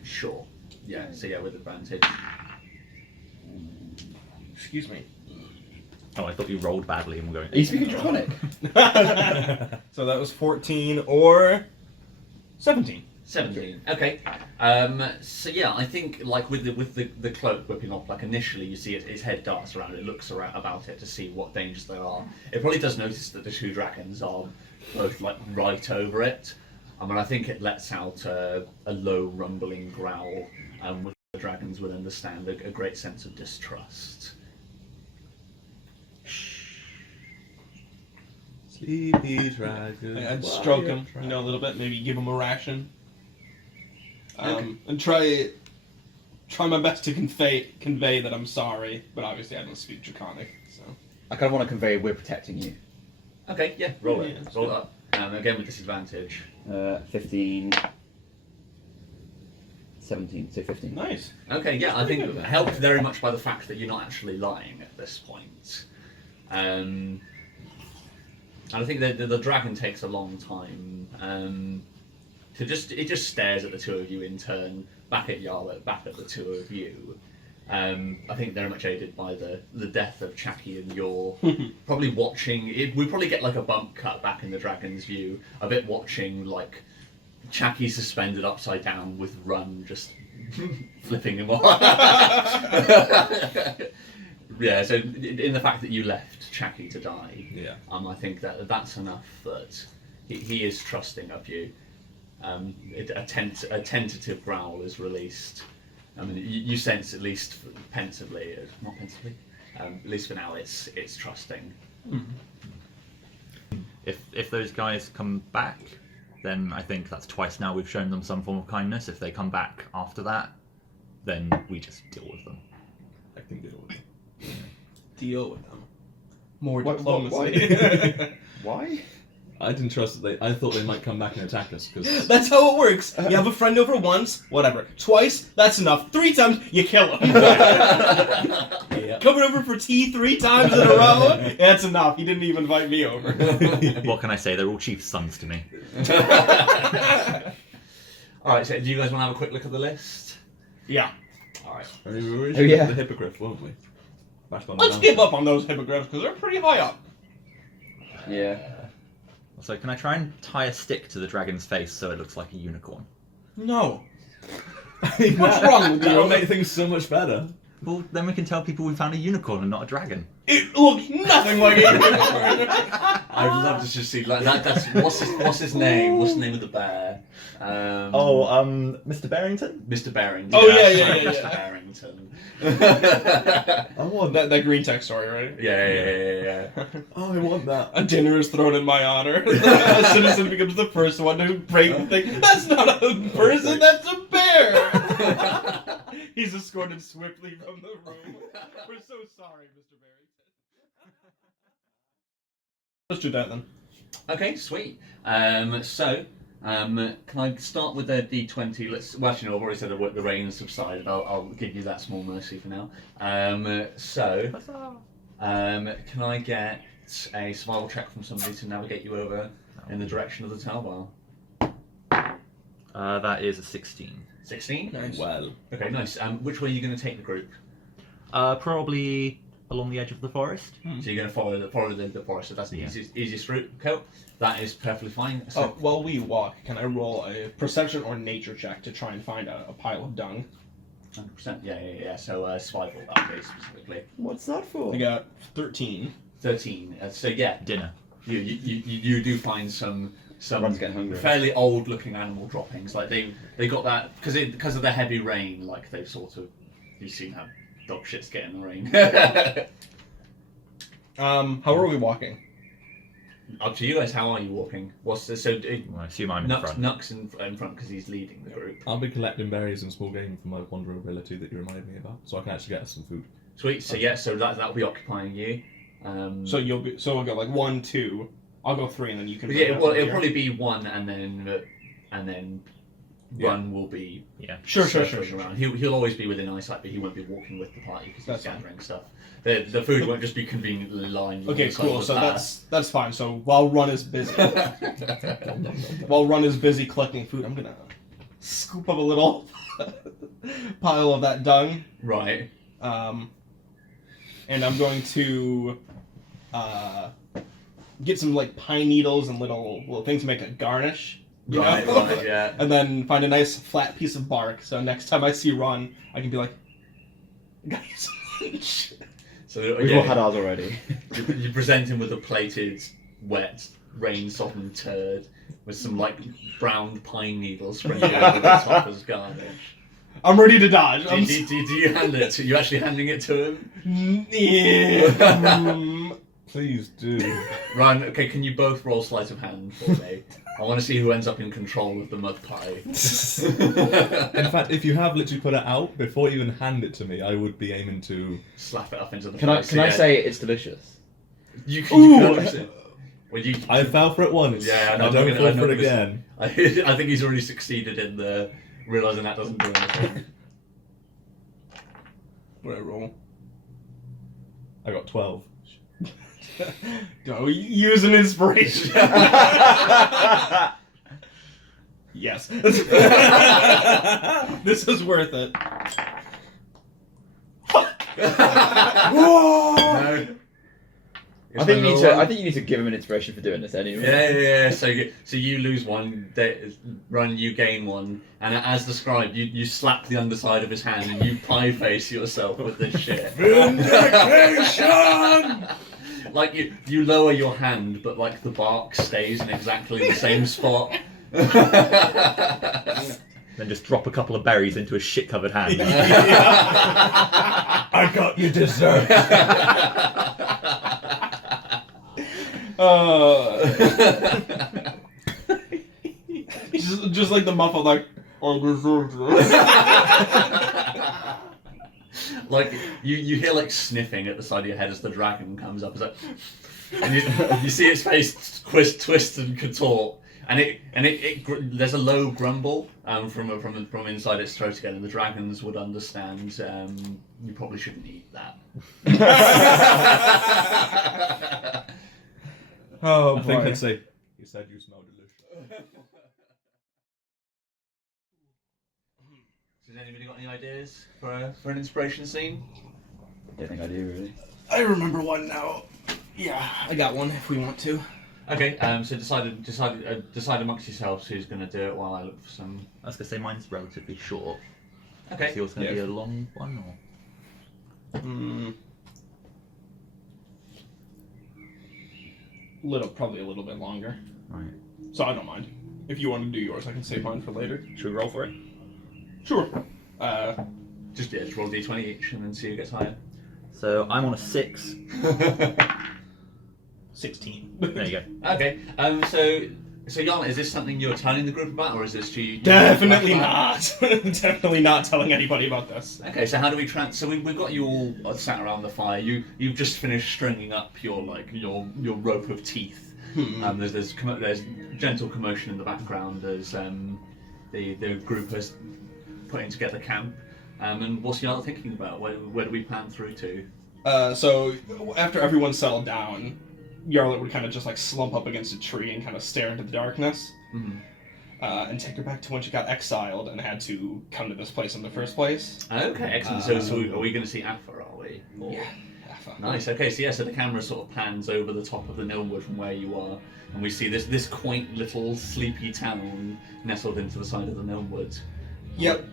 Sure. Yeah. So yeah, with advantage. Excuse me. Oh, I thought you rolled badly and we're going. Are you speaking Draconic? So that was 14 or 17. 17. Okay. So yeah, I think like with the cloak whipping off, like initially you see its head darts around, it looks around about it to see what dangers there are. It probably does notice that the 2 dragons are both like right over it. I mean, I think it lets out a low rumbling growl, which the dragons would understand a great sense of distrust. Sleepy dragon. I'd stroke him, a little bit. Maybe give him a ration. And try my best to convey that I'm sorry, but obviously I don't speak Draconic, so. I kind of want to convey we're protecting you. Okay, yeah, roll it. Yeah, Roll it up. Again with disadvantage. 15, 17, so 15. Nice. Okay, yeah, I think helped very much by the fact that you're not actually lying at this point. And I think the dragon takes a long time it just stares at the 2 of you in turn, back at Yarla, back at the 2 of you. I think very much aided by the death of Chaki and Yor. Probably watching it. We probably get like a bump cut back in the dragon's view, a bit watching like Chaki suspended upside down with Run just flipping him off. Yeah, so in the fact that you left Chaki to die, Yeah. I think that's enough that he is trusting of you. A tentative growl is released. I mean, you sense at least pensively, not pensively, at least for now, it's trusting. If those guys come back, then I think that's twice now we've shown them some form of kindness. If they come back after that, then we just deal with them. I can deal with it. Deal with them. More What- diplomacy. Why? I didn't trust that I thought they might come back and attack us because That's how it works. You have a friend over once, whatever. Twice, that's enough. 3 times, you kill him. Coming over for tea 3 times in a row, that's enough. He didn't even invite me over. What can I say? They're all chief's sons to me. Alright, so do you guys want to have a quick look at the list? Yeah. Alright. I mean, we were Oh, yeah. the hippogriff, weren't we? Back on Let's the give mountain. up on those hippogriffs because they're pretty high up. Yeah. So can I try and tie a stick to the dragon's face so it looks like a unicorn? No. What's What's wrong with That you? will make things so much better. Well, then we can tell people we found a unicorn and not a dragon. It looks nothing like it. I'd love to just see like that. That's what's his name? What's the name of the bear? Mr. Barrington? Mr. Barrington. Oh, yeah, sorry, yeah. Mr. Barrington. I want that green tech story, right? yeah. Oh, I want that. A dinner is thrown in my honor. A citizen becomes the first one to break the thing. That's not a person, that's a bear! He's escorted swiftly from the room. We're so sorry, Mr. Barrington. Let's do that then. Okay, sweet. Can I start with the D20? Well, actually, no, I've already said the rain has subsided. I'll give you that small mercy for now. Can I get a survival check from somebody to navigate you over in the direction of the tower bar? That is a 16. 16? Nice. Well, Okay, nice. Which way are you going to take the group? Probably along the edge of the forest. So you're going to follow the forest, so that's the easiest route. Cool. That is perfectly fine. So, While we walk, can I roll a perception or nature check to try and find a pile of dung? 100%. Yeah. So survival that case specifically. What's that for? I got 13. 13. So yeah, Dinner. you do find some Everyone's getting hungry. fairly old looking animal droppings. Like they got that because of the heavy rain. Like they've sort of you've seen how dog shits get in the rain. How are we walking? Up to you guys. How are you walking? What's the so? Well, I assume I'm in front. Nux in front because he's leading the group. I'll be collecting berries and small game for my wanderer ability that you reminded me about, so I can actually get us some food. Sweet. So yeah. So that'll be occupying you. So we'll go like 1, 2. I'll go 3, and then you can. Yeah. Well, it'll probably be 1, and then Yeah. Run will be Sure. circling around. He'll always be within eyesight, but he won't be walking with the party because he's That's fine. gathering stuff. The food won't just be conveniently lined. Okay, alongside cool. the So path. that's fine. So while Run is busy, collecting food, I'm gonna scoop up a little pile of that dung, Right. and I'm going to get some like pine needles and little things to make a garnish. you Right, know? right, yeah. And then find a nice flat piece of bark. So next time I see Run, I can be like, guys, lunch. So We've all had ours already. you present him with a plated, wet, rain-sodden turd with some like browned pine needles sprinkled over the top as garnish. I'm ready to dodge. Do you hand it? Are you actually handing it to him? Yeah. Please do. Ryan, okay, can you both roll sleight of hand for me? I want to see who ends up in control of the mud pie. In fact, if you have literally put it out before you even hand it to me, I would be aiming to. Slap it up into the Can I face. can I Yeah. say it's delicious? You can obviously. Well, I fell for it once. Yeah, I I know, don't I'm fall gonna- for it I'm gonna- again. I think he's already succeeded in the realizing that doesn't do anything. What did I roll? I got 12. Go use an inspiration. Yes. This is worth it. No. I think you need to give him an inspiration for doing this anyway. Yeah. So you lose one, Run, you gain one, and as described, you slap the underside of his hand and you pie face yourself with this shit. Vindication! Like you lower your hand, but like the bark stays in exactly the same spot. Then just drop a couple of berries into a shit-covered hand. I got you dessert. just like the muffled, like, I deserve this. Like you hear like sniffing at the side of your head as the dragon comes up. It's like, and you see its face twist and contort, and there's a low grumble from inside its throat again, and the dragons would understand. You probably shouldn't eat that. Oh, I think I'd say, you said you smell delicious. Has anybody got any ideas for an inspiration scene? I don't think I do really. I remember one now. Yeah, I got one if we want to. Okay, so decide amongst yourselves who's going to do it while I look for some. I was going to say mine's relatively short. Okay. Is yours going to be a long one or? Probably a little bit longer. Right. So I don't mind. If you want to do yours, I can save mine for later. Should we roll for it? Sure. Just roll d20 each and then see who gets higher. So I'm on a 6. 16. There you go. Okay, so Jan, is this something you're telling the group about, or is this you? Definitely not. Definitely not telling anybody about this. Okay, so how do we So we've got you all sat around the fire. You've just finished stringing up your rope of teeth. There's gentle commotion in the background as the group is putting together camp. And what's Jan thinking about? Where do we plan through to? So after everyone's settled down, Yarlet would kind of just like slump up against a tree and kind of stare into the darkness, and take her back to when she got exiled and had to come to this place in the first place. Okay, excellent. So are we going to see Afa, are we? Or... Yeah. Nice. Okay, so the camera sort of pans over the top of the Nilmwood from where you are, and we see this quaint little sleepy town nestled into the side of the Nilmwood. Yep.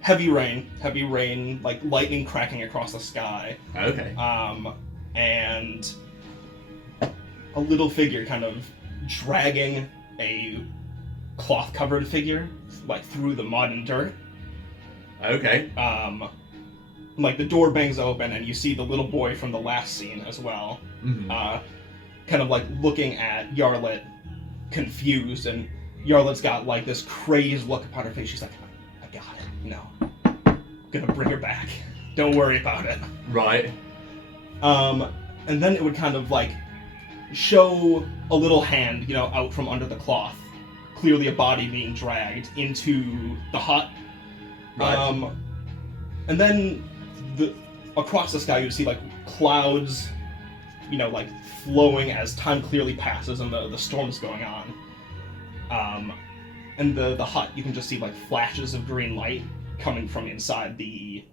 Heavy rain, like lightning cracking across the sky. Okay. And a little figure kind of dragging a cloth-covered figure, like through the mud and dirt. Okay. Like the door bangs open and you see the little boy from the last scene as well. Kind of like looking at Yarlet, confused, and Yarlet's got like this crazed look upon her face. She's like, I got it. No. I'm gonna bring her back. Don't worry about it. Right. And then it would kind of like show a little hand, out from under the cloth. Clearly a body being dragged into the hut. Right. And then across the sky you'd see like clouds, like flowing as time clearly passes and the storm's going on. And the hut, you can just see like flashes of green light coming from inside the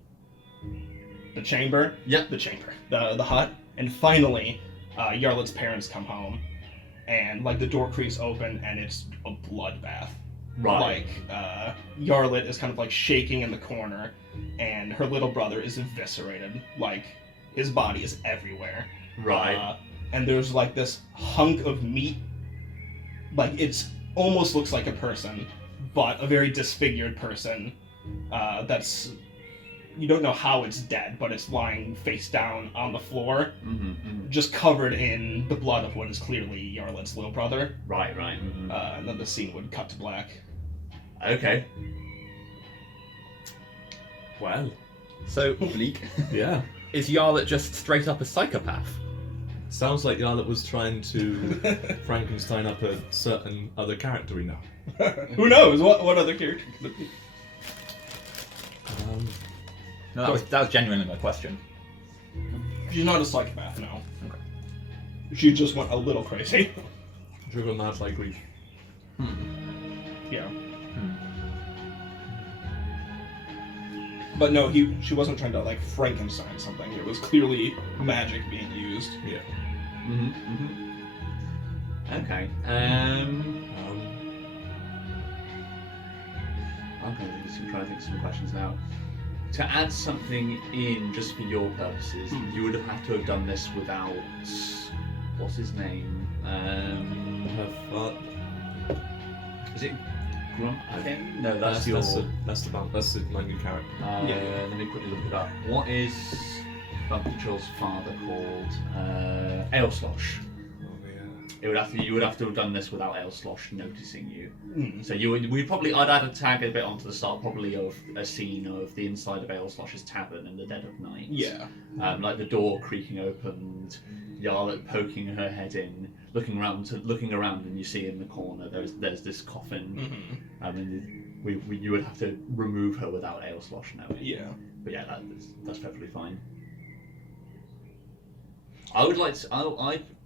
chamber. Yep. The hut. And finally, Yarlet's parents come home, and like the door creaks open, and it's a bloodbath. Right. Like Yarlet is kind of like shaking in the corner, and her little brother is eviscerated. Like his body is everywhere. Right. And there's like this hunk of meat, like it's almost looks like a person, but a very disfigured person. That's, you don't know how it's dead, but it's lying face down on the floor, just covered in the blood of what is clearly Yarlet's little brother. Right. And then the scene would cut to black. Okay. Well, So, Bleak. yeah. is Yarlet just straight up a psychopath? Sounds like Yarlet was trying to Frankenstein up a certain other character we know. Who knows? What other character could it be? No, that was genuinely my question. She's not a psychopath, no. Okay. She just went a little crazy. Driven mad like grief. Yeah. But no, she wasn't trying to like Frankenstein something. It was clearly magic being used. Yeah. Okay. I'm going to try to think of some questions now. To add something in just for your purposes, you would have had to have done this without what's his name? Is it Grunt? No, that's my new character. Let me quickly look it up. What is Bumpy Chill's father called? Ailslosh. Oh yeah. you would have to have done this without Ailslosh noticing you. Mm. So I'd add a tag a bit onto the start, probably of a scene of the inside of Ailslosh's tavern in the dead of night. Yeah. Like the door creaking open, Yarlet poking her head in, looking around, and you see in the corner there's this coffin. Mm-hmm. You would have to remove her without Ailslosh knowing. Yeah. But yeah, that's perfectly fine. I would like to.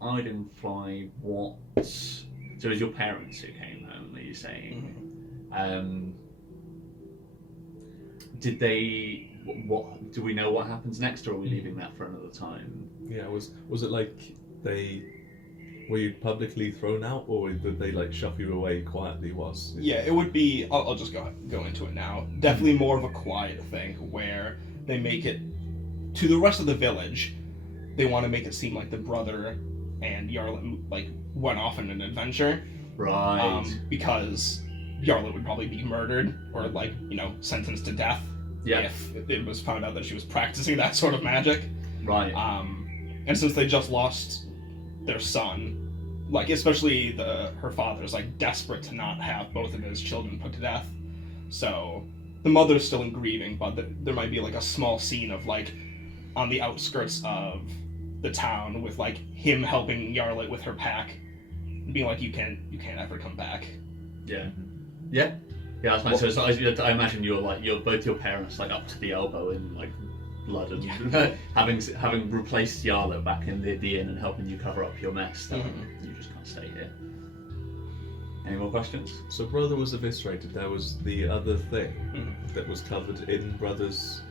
I'd imply what. So it was your parents who came home. Are you saying? Mm-hmm. Did they? What do we know? What happens next, or are we leaving that for another time? Yeah, was it like were you publicly thrown out, or did they like shove you away quietly? Yeah, it would be. I'll just go into it now. Definitely more of a quiet thing where they make it to the rest of the village. They want to make it seem like the brother and Yarlet like went off on an adventure, Right. because Yarlet would probably be murdered or like sentenced to death. Yeah. If it was found out that she was practicing that sort of magic. Right. And since they just lost their son, like especially her father's like desperate to not have both of his children put to death. So the mother's still in grieving, but there might be like a small scene of like on the outskirts of the town with like him helping Yarlet with her pack, being like, you can't ever come back. Yeah. Yeah. Yeah, that's fine. So I imagine you're both your parents like up to the elbow in like blood and having replaced Yarlet back in the inn and helping you cover up your mess. You just can't stay here. Any more questions? So brother was eviscerated. There was the other thing that was covered in brother's.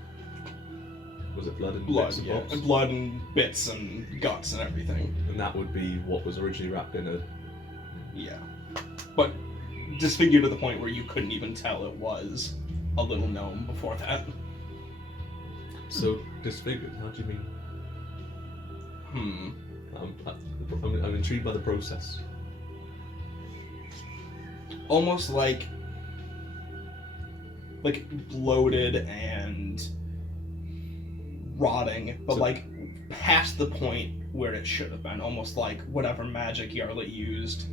Was it blood and bits and bobs? And blood and bits and guts and everything. And that would be what was originally wrapped in a. Yeah, but disfigured to the point where you couldn't even tell it was a little gnome before that. So disfigured? How do you mean? I'm intrigued by the process. Almost like bloated and rotting, but like past the point where it should have been. Almost like whatever magic Yarlet used,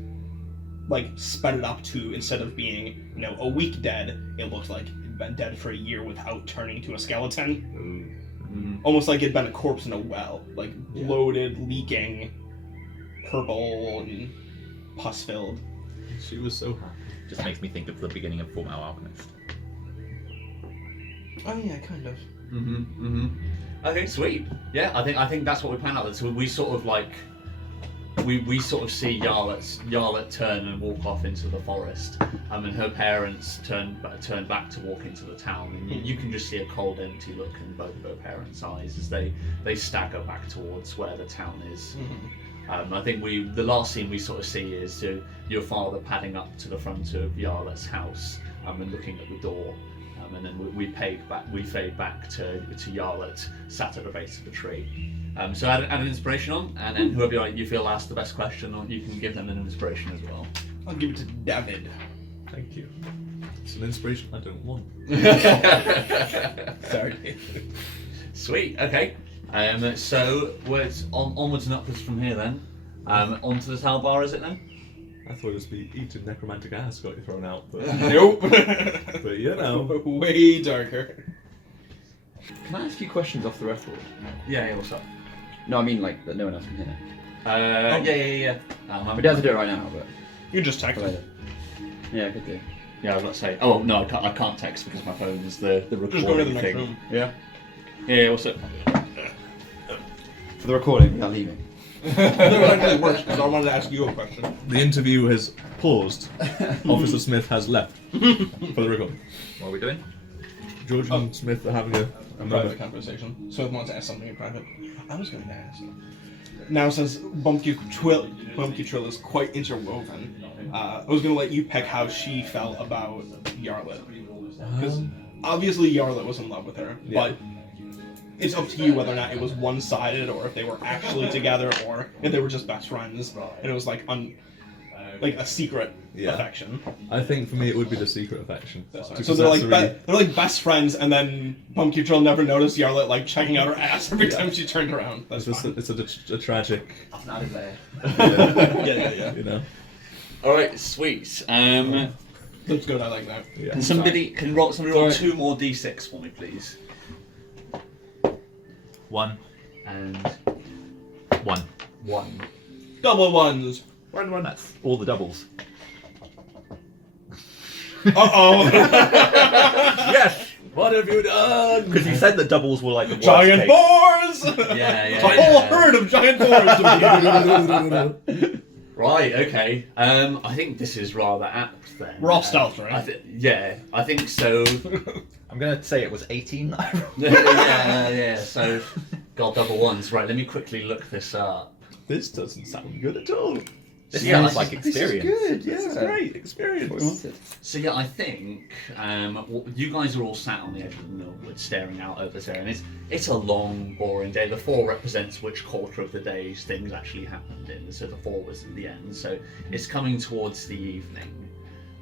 like sped it up to, instead of being a week dead, it looked like it'd been dead for a year without turning to a skeleton. Almost like it'd been a corpse in a well, like bloated, leaking, purple and pus filled. She was so happy. Just makes me think of the beginning of Fullmetal Alchemist. Oh yeah, kind of. Okay, sweet. Yeah, I think that's what we plan out. So we sort of like we sort of see Yarlet turn and walk off into the forest, and her parents turn back to walk into the town, and you can just see a cold, empty look in both of her parents' eyes as they stagger back towards where the town is. I think the last scene we sort of see is your father padding up to the front of Yarlet's house and looking at the door. And then we fade back to Yarlet sat at the base of the tree. So add an inspiration on, and then whoever you feel asked the best question, or you can give them an inspiration as well. I'll give it to David. Thank you. It's an inspiration I don't want. Sorry. Sweet. Okay. So onwards and upwards from here then. Onto the Tal Bar, is it then? I thought it was be eating necromantic ass got you thrown out, but Nope. but Way darker. Can I ask you questions off the record? Yeah. What's up? No, I mean like that no one else can hear. Yeah. We don't have to do it right now, but You just text later. Yeah, I could do. Yeah, I was about to say. Oh no, I can't text because my phone is the recording Just go to the next thing. room. Yeah. Yeah. What's up? For the recording, without leaving. It works because I wanted to ask you a question. the interview has paused. Officer Smith has left for the record. What are we doing? George and Smith are having a Private conversation. So I wanted to ask something in private. I was going to ask. Now, since Bumpy Trill is quite interwoven, I was going to let you pick how she felt about Yarlet. Because obviously Yarlet was in love with her, but it's up to you whether or not it was one-sided, or if they were actually together, or if they were just best friends, and it was like like a secret Yeah. affection. I think for me it would be the secret affection. That's right. Because So they're like that's they're like best friends, and then Pumpkin Drill never noticed Yarlet like checking out her ass every Yeah. time she turned around. That's it's fine. a tragic, Yeah. you know. All right, sweet. Looks good. I like that. Yeah. Can somebody roll 2 more d6 for me, please? 1. And 1. 1. Double ones. That's all the doubles. Uh-oh. Yes! What have you done? Because you said that doubles were like the worst Giant case. boars! Yeah, A whole herd of giant boars. Right, okay. I think this is rather apt then. We're all stealth, right? Yeah, I think so. I'm going to say it was 18. yeah, so got double ones. Right, let me quickly look this up. This doesn't sound good at all. This Yeah, sounds like experience. This is good, yeah. This is great experience. What we wanted. So yeah, I think you guys are all sat on the edge of the Millwood, staring out over there, and it's a long, boring day. The 4 represents which quarter of the days things actually happened in. So the 4 was at the end. So it's coming towards the evening,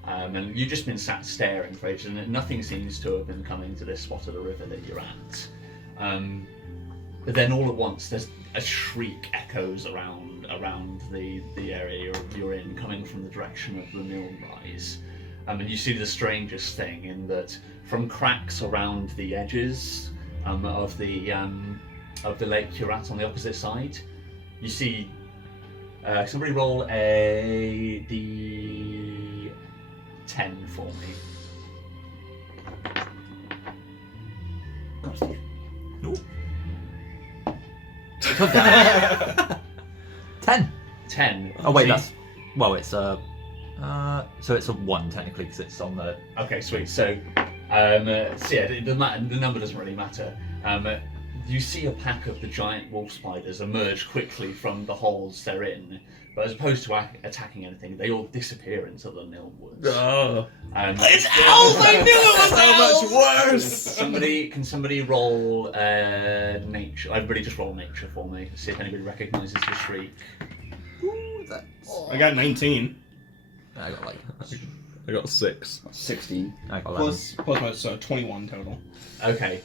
and you've just been sat staring for ages, and nothing seems to have been coming to this spot of the river that you're at. But then all at once, there's a shriek echoes around the area you're in, coming from the direction of the mill rise. And you see the strangest thing in that from cracks around the edges of the lake you're at on the opposite side, you see somebody roll a d10 for me. Nope. 10. 10. Oh wait, So you- that's it's so it's a 1 technically because it's on the. Okay, sweet. So yeah, the number doesn't really matter. You see a pack of the giant wolf spiders emerge quickly from the holes they're in, but as opposed to attacking anything, they all disappear into the mill woods. Oh, It's owls! I knew it was so owls! much worse. Can somebody roll nature? Everybody just roll nature for me. See if anybody recognises the shriek. Ooh, that's. I got 19. I got like. I got 6. 16. I got 11. Plus my 21 total. Okay,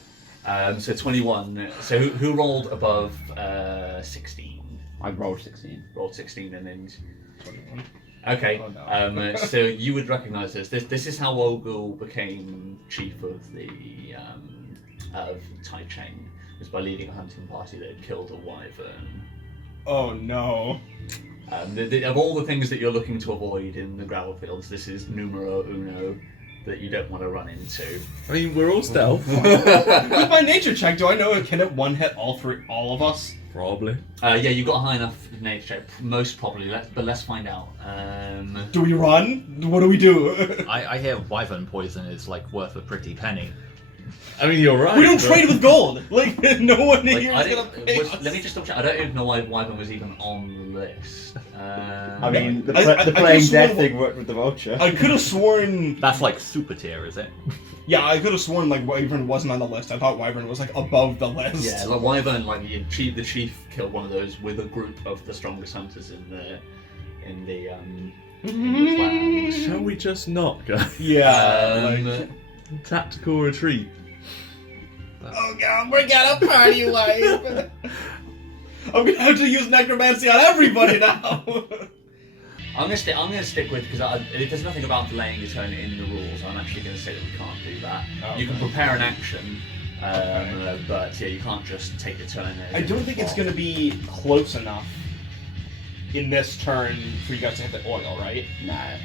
so 21. So who rolled above 16? I rolled 16. Rolled 16 and then. 21. Okay, Oh, no. so you would recognise this. This is how Ogul became chief of the of Tai Cheng. It was by leading a hunting party that had killed a wyvern. Oh no. Of all the things that you're looking to avoid in the gravel fields, this is numero uno that you don't want to run into. I mean, we're all stealth. With my nature check, do I know can it one hit all of us? Probably. Yeah, you've got a high enough nature check, most probably. But let's find out. Do we run? What do we do? I hear wyvern poison is like worth a pretty penny. I mean, you're right. We don't but- trade with gold. Like no one Like, here I is gonna don't- pay was- us. let me just double check. I don't even know why wyvern was even on the list. I mean, the I playing could've dead sworn- thing worked with the vulture. I could have sworn. That's like super tier, is it? Yeah, I could have sworn like Wyvern wasn't on the list. I thought Wyvern was like above the list. Yeah, like wyvern, like the chief killed one of those with a group of the strongest hunters in the clan. Shall we just not go? Yeah. Um, like, Tactical retreat. oh god, we're gonna party life. I'm gonna have to use necromancy on everybody now. I'm gonna stick with because there's nothing about delaying your turn in the rules. I'm actually gonna say that we can't do that. Oh, You can okay. prepare an action, Okay. but yeah, you can't just take your turn. I don't think it's gonna be close enough in this turn for you guys to hit the oil, right? Nah.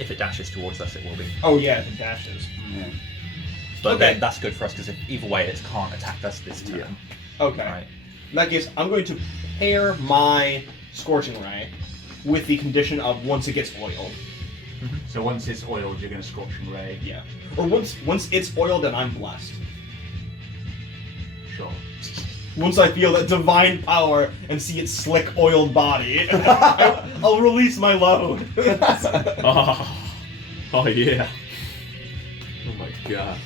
If it dashes towards us, it will be. Oh yeah, the dashes. Yeah. But Okay. then that's good for us because either way, it can't attack us this turn. Yeah. Okay. Right. In that case, I'm going to pair my Scorching Ray with the condition of once it gets oiled. So once it's oiled, you're gonna scorching ray. Yeah. Or once it's oiled, then I'm blessed. Sure. Once I feel that divine power and see its slick, oiled body, I'll release my load. Oh yeah. Oh my god.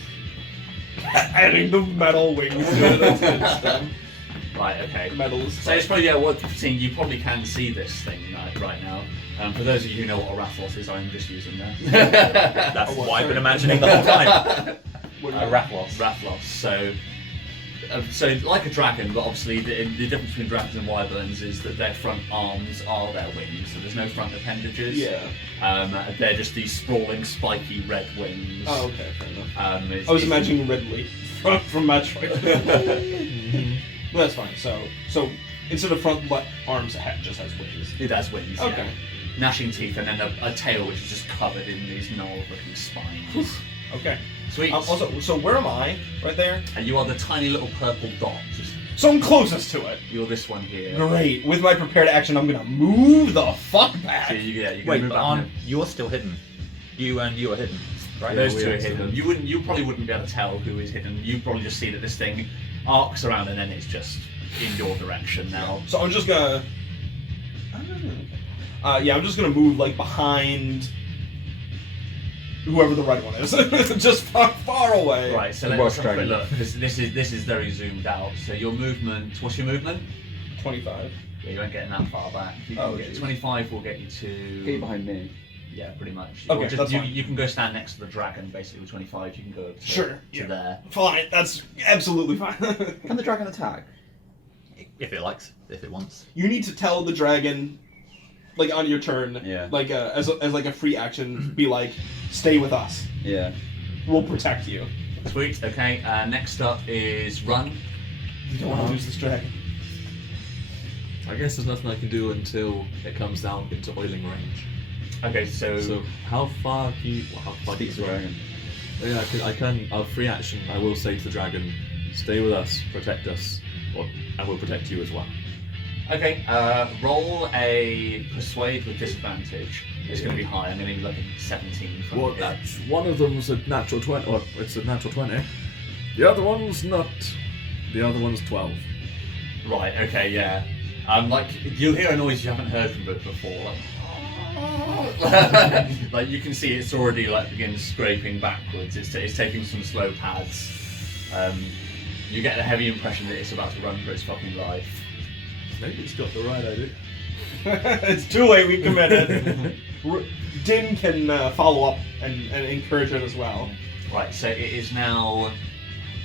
Adding the metal wings to it. Right. Okay. Metals. So it's probably worth seeing. You probably can see this thing right now. For those of you who know what a Rathlos is, I'm just using that. That's what I've been imagining the whole time. A Rathlos. Rathlos. So like a dragon, but obviously the difference between dragons and wyverns is that their front arms are their wings, so there's no front appendages. Yeah. They're just these sprawling, spiky red wings. Oh, okay, fair enough. I I was imagining Ridley from Metroid. Well, that's fine. So instead of front arms, it just has wings. It has wings. Okay. Yeah. Gnashing teeth, and then a tail which is just covered in these gnarled-looking spines. Okay. Sweet. Also, so where am I? Right there. And you are the tiny little purple dot. So I'm closest to it. You're this one here. Great. With my prepared action, I'm gonna move the fuck back. So you're gonna Wait, move but back. you're still hidden. You are hidden, right? Those we two are are hidden. hidden. You probably wouldn't be able to tell who is hidden. You probably just see that this thing arcs around and then it's just in your direction now. So I'm just gonna. Yeah, I'm just gonna move like behind whoever the right one is, just far away. Right. So let's have a quick look because this is very zoomed out. So your movement. What's your movement? 25. Yeah, you won't get that far back. You can get 25 will get you to. Get behind me. Yeah, pretty much. Okay, Or just, that's fine. you can go stand next to the dragon. Basically, with 25, you can go to there. Fine, that's absolutely fine. Can the dragon attack? If it likes, if it wants. You need to tell the dragon, like on your turn, Yeah. like as like a free action, be like, stay with us. Yeah. We'll protect you. Sweet. Okay. Next up is run. You don't want to lose this dragon. I guess there's nothing I can do until it comes down into oiling range. Okay. So How far can you? Well, how far can Speak you to the dragon. Yeah, I can. Our free action. I will say to the dragon, "Stay with us, protect us, and we'll protect you as well." okay. Roll a persuade with disadvantage. It's going to be high. I'm going to be looking 17 from Well, here. that's one of them's a natural 20. Or it's a natural 20. The other one's not. The other one's 12. Right. Okay. Yeah. Like you'll hear a noise you haven't heard from it before. Like you can see it's already like begins scraping backwards. It's taking some slow pads. You get a heavy impression that it's about to run for its fucking life. Maybe it's got the right idea. It's too late. We've committed. Din can follow up and encourage it as well. Right. So it is now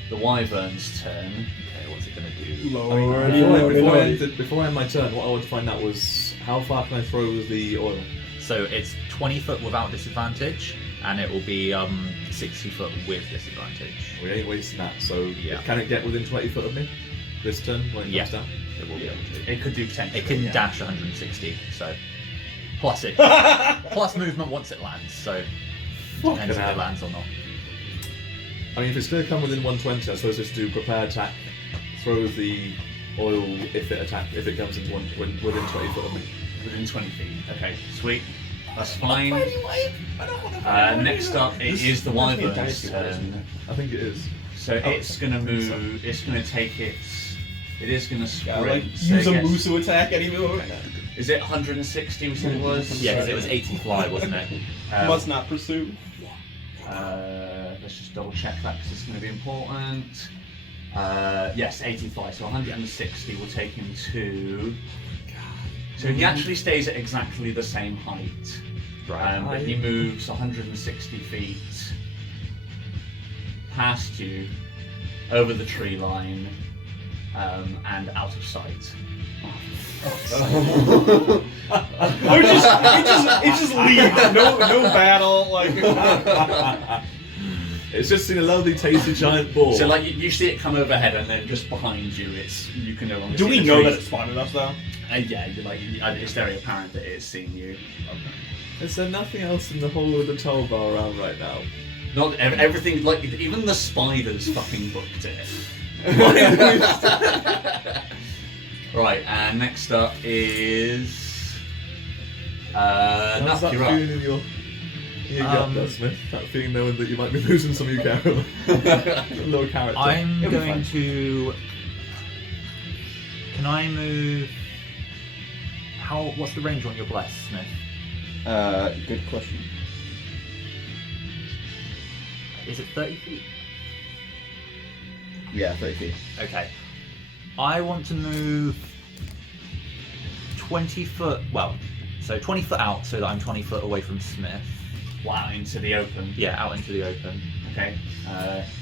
the wyvern's turn. Okay, what's it gonna do? Lord, Before I end my turn, what I wanted to find out was how far can I throw the oil? So it's 20 foot without disadvantage, and it will be 60 foot with disadvantage. We ain't wasting that. So Yeah. can it get within 20 foot of me this turn when it Yeah. comes down? It will be able to. It could do potentially. It can yeah. dash 160, so plus movement once it lands. So depends if hell. it lands or not. I mean, if it's going to come within 120, I suppose just do prepare attack, throw the oil if it comes into within 20 foot of me. Within 20 feet. Okay, sweet. That's fine. Next up, it is the wyvern's turn. I think it is. So it's gonna move. It's gonna take its. It is gonna Yeah, sprint. like so use it a gets- Musu attack any move. Is it 160? We said it was. Yeah, because it was 80 fly, wasn't it? Must not pursue. Let's just double check that because it's going to be important. Yes, 80 fly, so 160 will take him to. So he actually stays at exactly the same height. But he moves 160 feet past you, over the tree line, and out of sight. It just leaves. No battle. Like It's just seen a lovely, tasty giant ball. So like you see it come overhead, and then just behind you, you can no longer. do see we the know that trees. it spotted us though? Yeah, it's very apparent that it's seen you. Is there nothing else in the whole of the toll bar around right now? Not everything, like even the spiders fucking booked it. Right, and next up is How's Nuff, that you're feeling up. in your gut there, Smith? That feeling knowing that you might be losing some of your character. Little character. I'm It'll be going fine. to. Can I move? What's the range on your bless, Smith? Good question. Is it 30 feet? Yeah, 30 feet. Okay. I want to move 20 foot, well, So 20 foot out, so that I'm 20 foot away from Smith. Wow, into the open. Yeah, out into the open. Okay.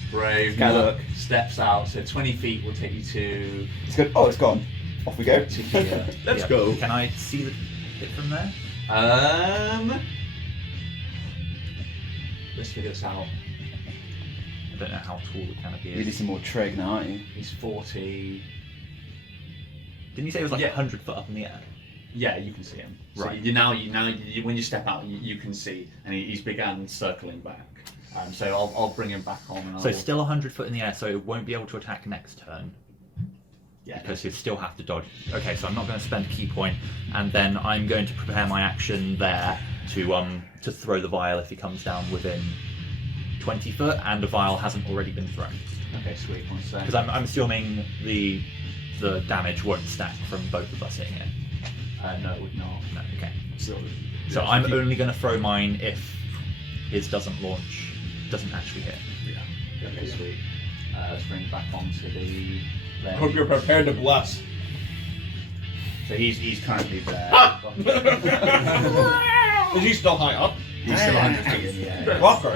Brave Can I Nook look? steps out, so 20 feet will take you to It's good. Oh, it's gone. Off we go. here. Let's Yeah. go. Can I see it from there? Let's figure this out. I don't know how tall the canopy You need is. some more trig now, aren't you? He's 40. Didn't you say it was like Yeah. 100 foot up in the air? Yeah, you can see him. So Right. when you step out, you can see, and he's began circling back. So I'll bring him back on. And So I'll, still 100 foot in the air, so it won't be able to attack next turn. yeah, Because you still have to dodge. Okay, so I'm not going to spend a key point, and then I'm going to prepare my action there to throw the vial if he comes down within 20 foot, and a vial hasn't already been thrown. Okay, sweet. One sec. Because I'm assuming the damage won't stack from both of us hitting it. No, it would not. No, okay. So, So I'm only going to throw mine if his doesn't actually hit. Yeah. Okay, sweet. Let's bring it back onto the. I hope you're prepared to bless. So he's currently there. Is he still high up? He's still 100 feet in the air. Walker.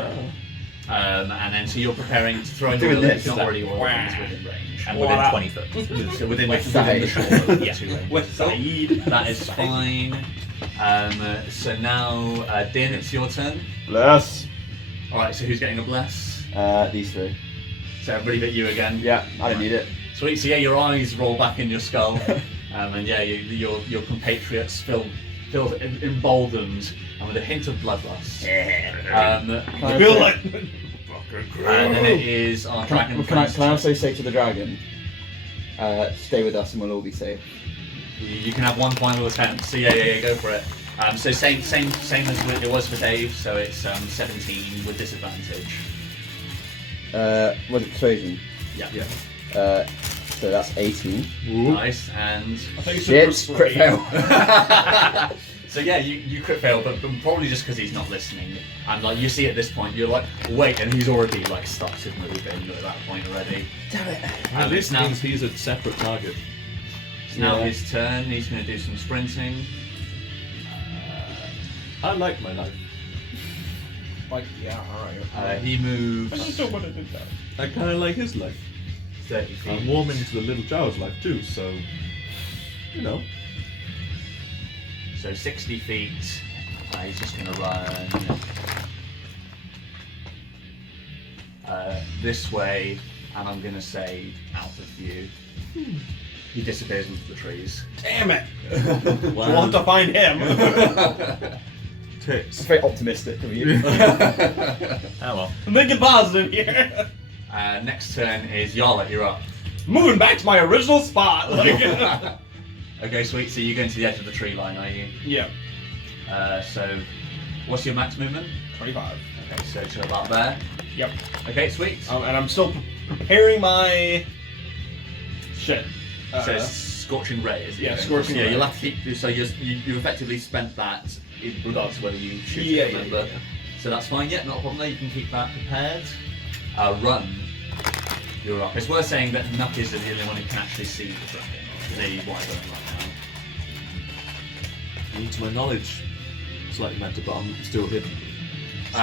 And then so you're preparing to throw in the Doing wheel if this. you're not already or if he's within range. And within Wow. 20 foot. So within the Side. shore. Yeah. With Saeed. That is fine. So now, Din, it's your turn. Bless. Alright, so who's getting a bless? These three. So everybody but you again. Yeah, I don't need it. Sweet, so yeah, your eyes roll back in your skull. And yeah, your compatriots feel emboldened and with a hint of bloodlust. Feel it. And then it is our dragon Can I friends. also say to the dragon, stay with us and we'll all be safe? You can have one final attempt. So yeah, go for it. So same as it was for Dave. So it's 17 with disadvantage. Was it persuasion? Yeah. So that's 18. Nice. And I think it's Shit, crit fail. so yeah, you crit fail, but probably just because he's not listening. And like you see at this point, you're like, wait, and he's already like started moving at that point already. Damn it. At It's least now, means he's a separate target. it's now Yeah. his turn. He's going to do some sprinting. I like my life. Like, yeah, alright. He I moves just don't want to do that. I kind of like his life. 30 feet. I'm warming to the little child's life too, so you know. So 60 feet. He's just going to run this way, and I'm going to say out of view. He disappears into the trees. Damn it! Wow. I want to find him. Tits. It's very optimistic of you. Oh well. I'm thinking positive here. Next turn is Yarlet, you're up. Moving back to my original spot. Like, Okay, sweet. So you're going to the edge of the tree line, are you? yeah. So what's your max movement? 25. Okay, so to about there. Yep. Okay, sweet. And I'm still preparing my shit. So it's Scorching Ray, is it? Yeah, Scorching Yeah, Ray. you'll have to keep. So you effectively spent that, regardless of whether you shoot Yeah, it, yeah, remember? yeah. So that's fine. Yeah, not a problem. There. You can keep that prepared. Run. You're up. It's worth saying that Nuck is the only one who can actually see the dragon, the wyvern right now. To my knowledge, slightly meant to, but I'm still hidden. So,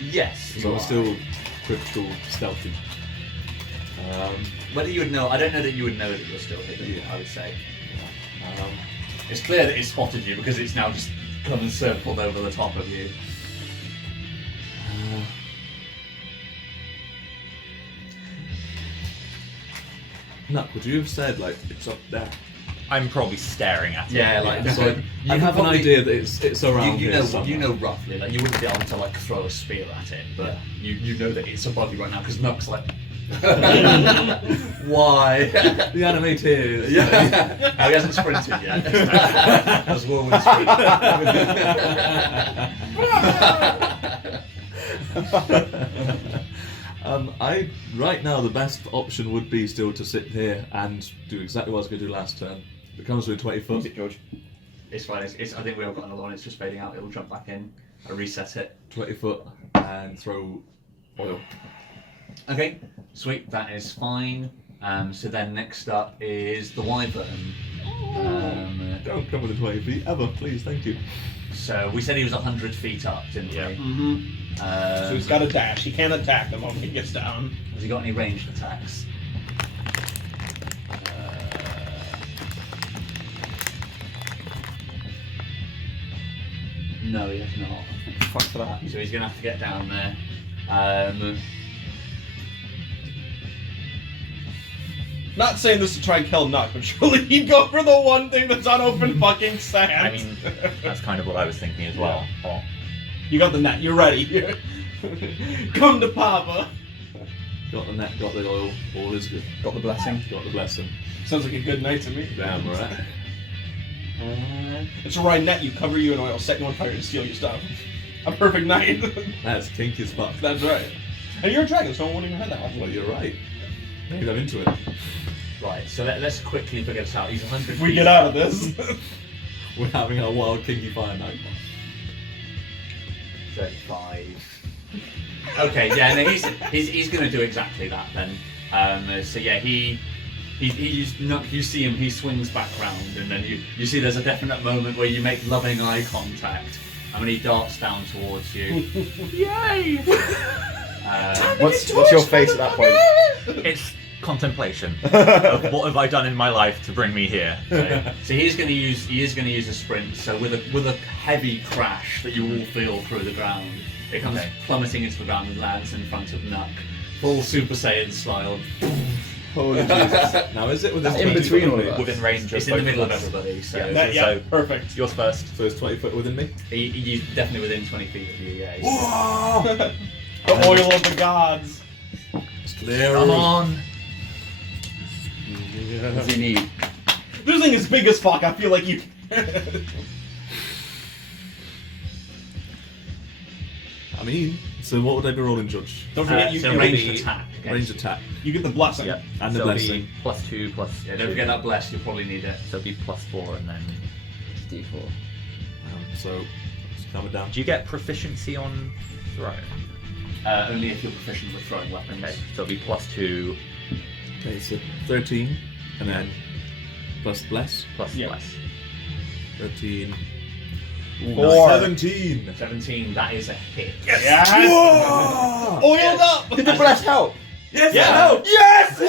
Yes. so you I'm are. still critical stealthy. Whether you would know, I don't know that you would know that you're still hidden. Yeah. I would say. It's clear that it spotted you because it's now just come and circled over the top of you. Nuck, would you have said like it's up there? I'm probably staring at it. Yeah, like Yeah, so. so I you could have an probably- idea that it's around you here know somewhere. you know roughly. Like you wouldn't be able to like throw a spear at it, but you know that it's above you right now because Nuck's like. Why? The anime tears. Yeah. Oh, he hasn't sprinted yet. As well with I right now the best option would be still to sit here and do exactly what I was going to do last turn. If it comes to a 20 Use foot, it, George. It's fine. I think we all got another one. It's just fading out. It'll jump back in. I reset it. 20 foot, and throw oil. Okay, sweet. That is fine. So then next up is the wyvern. Don't come within 20 feet ever, please. Thank you. So we said he was 100 feet up, didn't we? Mm-hmm. So he's got a dash. He can't attack the moment he gets down. Has he got any ranged attacks? No, he has not. Fuck for that. So he's going to have to get down there. Not saying this to try and kill Nuck, but surely he'd go for the one thing that's on open fucking sand. I mean, that's kind of what I was thinking as well. Oh. You got the net. You're ready. Come to Papa. Got the net, got the oil, all is good. Got the blessing. Got the blessing. Sounds like a good night to me. Damn right. It's a right net. You cover you in oil, set you on fire to steal your stuff. A perfect night. That's kinky as fuck. That's right. And you're a dragon, so I won't even have that one. Well, you're right. Maybe I'm into it. Right, so let's quickly figure this out. He's 100 If we feet get out of this. We're having our wild kinky fire night. 35. Okay, yeah, no, he's going to do exactly that then. So yeah, you see him, he swings back round, and then you see there's a definite moment where you make loving eye contact, and when he darts down towards you. Yay! What's your face at that point? It's contemplation of what have I done in my life to bring me here. So he is going to use a sprint. So with a heavy crash that you all feel through the ground, it comes plummeting into the ground and lands in front of Nuck, full Super Saiyan style. Holy Jesus. Now is it within In 20 between foot all of of me? us. Within range of It's in the both middle of us. everybody. So Yeah. Yeah, perfect. Yours first. So it's 20 foot within me? He's definitely within 20 feet of you. Yeah. The oil of the gods. Come on. What does he need? This thing is big as fuck. I feel like you. I mean, so what would I be rolling, Judge? Don't forget you so get ranged the- attack. Range attack. you get the blessing. Yep. And the So it'll be blessing. +2 plus. Yeah, don't forget that bless. You'll probably need it. So it'll be +4 and then D4. So, just calm it down. do you get proficiency on throwing? Only if you're proficient with throwing weapons. Okay, so it'll be +2 Okay, so 13, and then plus bless. plus Yeah. less. 13. Four. 17! 17. That is a hit. Yes. Whoa! Oiled up. Did the bless help? Yes! Yeah. Yes!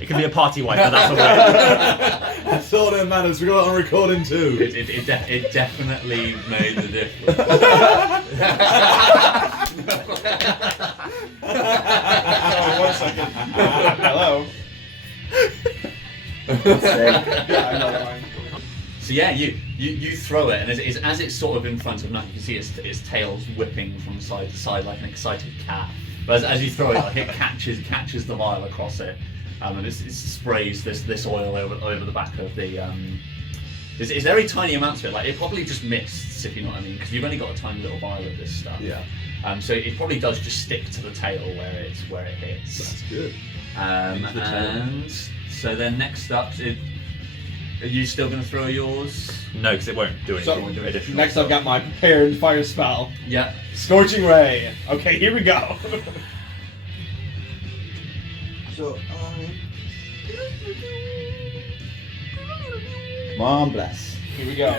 It can be a party wipe, but that's a win. I saw their manners, we got it on recording too. It definitely made the difference. Oh, 1 second. Hello. Yeah, I know mine. So yeah, you throw it, and as it's sort of in front of Nuck, you can see its tail's whipping from side to side like an excited cat. But as you throw it, like, it catches the vial across it, and it sprays this oil over the back of the. It's very tiny amounts of it. Like it probably just mists, if you know what I mean, because you've only got a tiny little vial of this stuff. Yeah. So it probably does just stick to the tail where it hits. That's good. And the tail. so then next up, are you still going to throw yours? No, because it won't do anything So, additional. next I've got my prepared fire spell. Yeah. Scorching Ray. Okay, here we go. So, come on, bless. Here we go.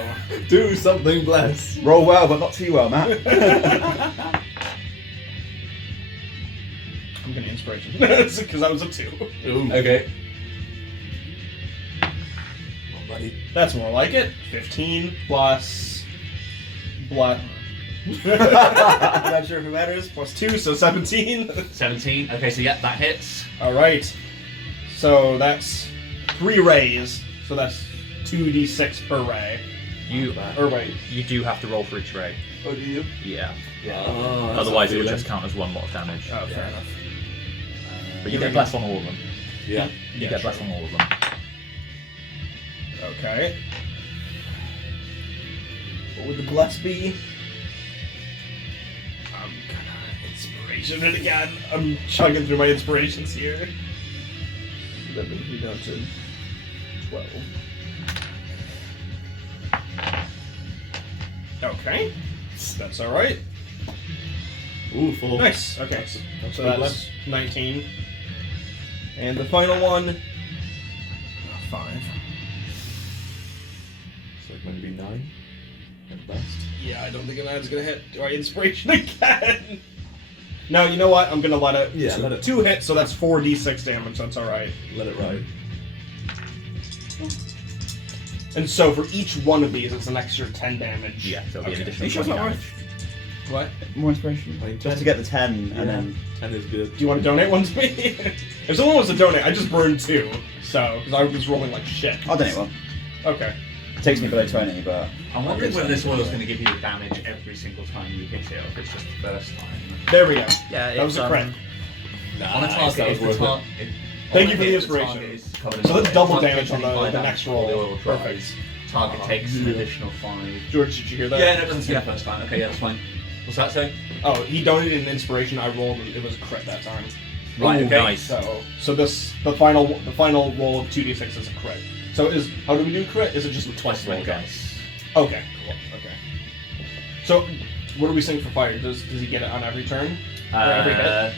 Do something, bless. Roll well, but not too well, Matt. I'm gonna inspiration because that was a 2. Ooh. Okay. Buddy. That's more like it. 15 plus blood. Not sure if it matters. Plus 2, so 17. 17. Okay, so yeah, that hits. All right. So that's 3 rays. So that's 2d6 per ray. Or wait. You do have to roll for each ray. Oh, do you? Yeah. Oh, that's Otherwise, a it would feeling. just count as 1 lot of damage. Oh, fair enough. But you get bless on all of them. Yeah. You get bless on all of them. Okay. What would the bless be? I'm gonna inspiration it again. I'm chugging through my inspirations here. That brings me down to 12. Okay. That's alright. Ooh, 4. Nice. Okay. That's So good that's 19. And the final one. Oh, 5. So maybe 9 at best. Yeah, I don't think a 9's gonna hit. Do I inspiration again? No, you know what? I'm gonna let it. Yeah, let it. 2 hits, so that's 4d6 damage. That's all right. Let it ride. And so for each one of these, it's an extra 10 damage. Yeah, so it'll be an Okay. additional Are you sure it's 20 not damage. What? More inspiration. I think Just 10. to get the 10 Yeah. and then. 10 is good. Do you want to donate one to me? If someone wants to donate, I just burned 2. So, because I was rolling like shit. I'll donate one. Okay. It takes me below 20, but. I'm wondering whether this oil is going to give you damage every single time you hit it, or if it's just the first time. There we go. Yeah, That was a crit. On a target, that if was the worth target. Thank you for the inspiration. So that's double damage on the next roll. The oil dries. Perfect. Target takes an additional 5. George, did you hear that? Yeah, no, it doesn't seem the first time. Okay, yeah, that's fine. What's that say? Oh, he donated an inspiration. I rolled. It was a crit that time. Right, Ooh, okay. nice. So the final roll of 2d6 is a crit. So how do we do crit? Is it just Twice as many Okay. dice. Okay, cool. Okay. So what are we saying for fire? Does he get it on every turn? Or every hit?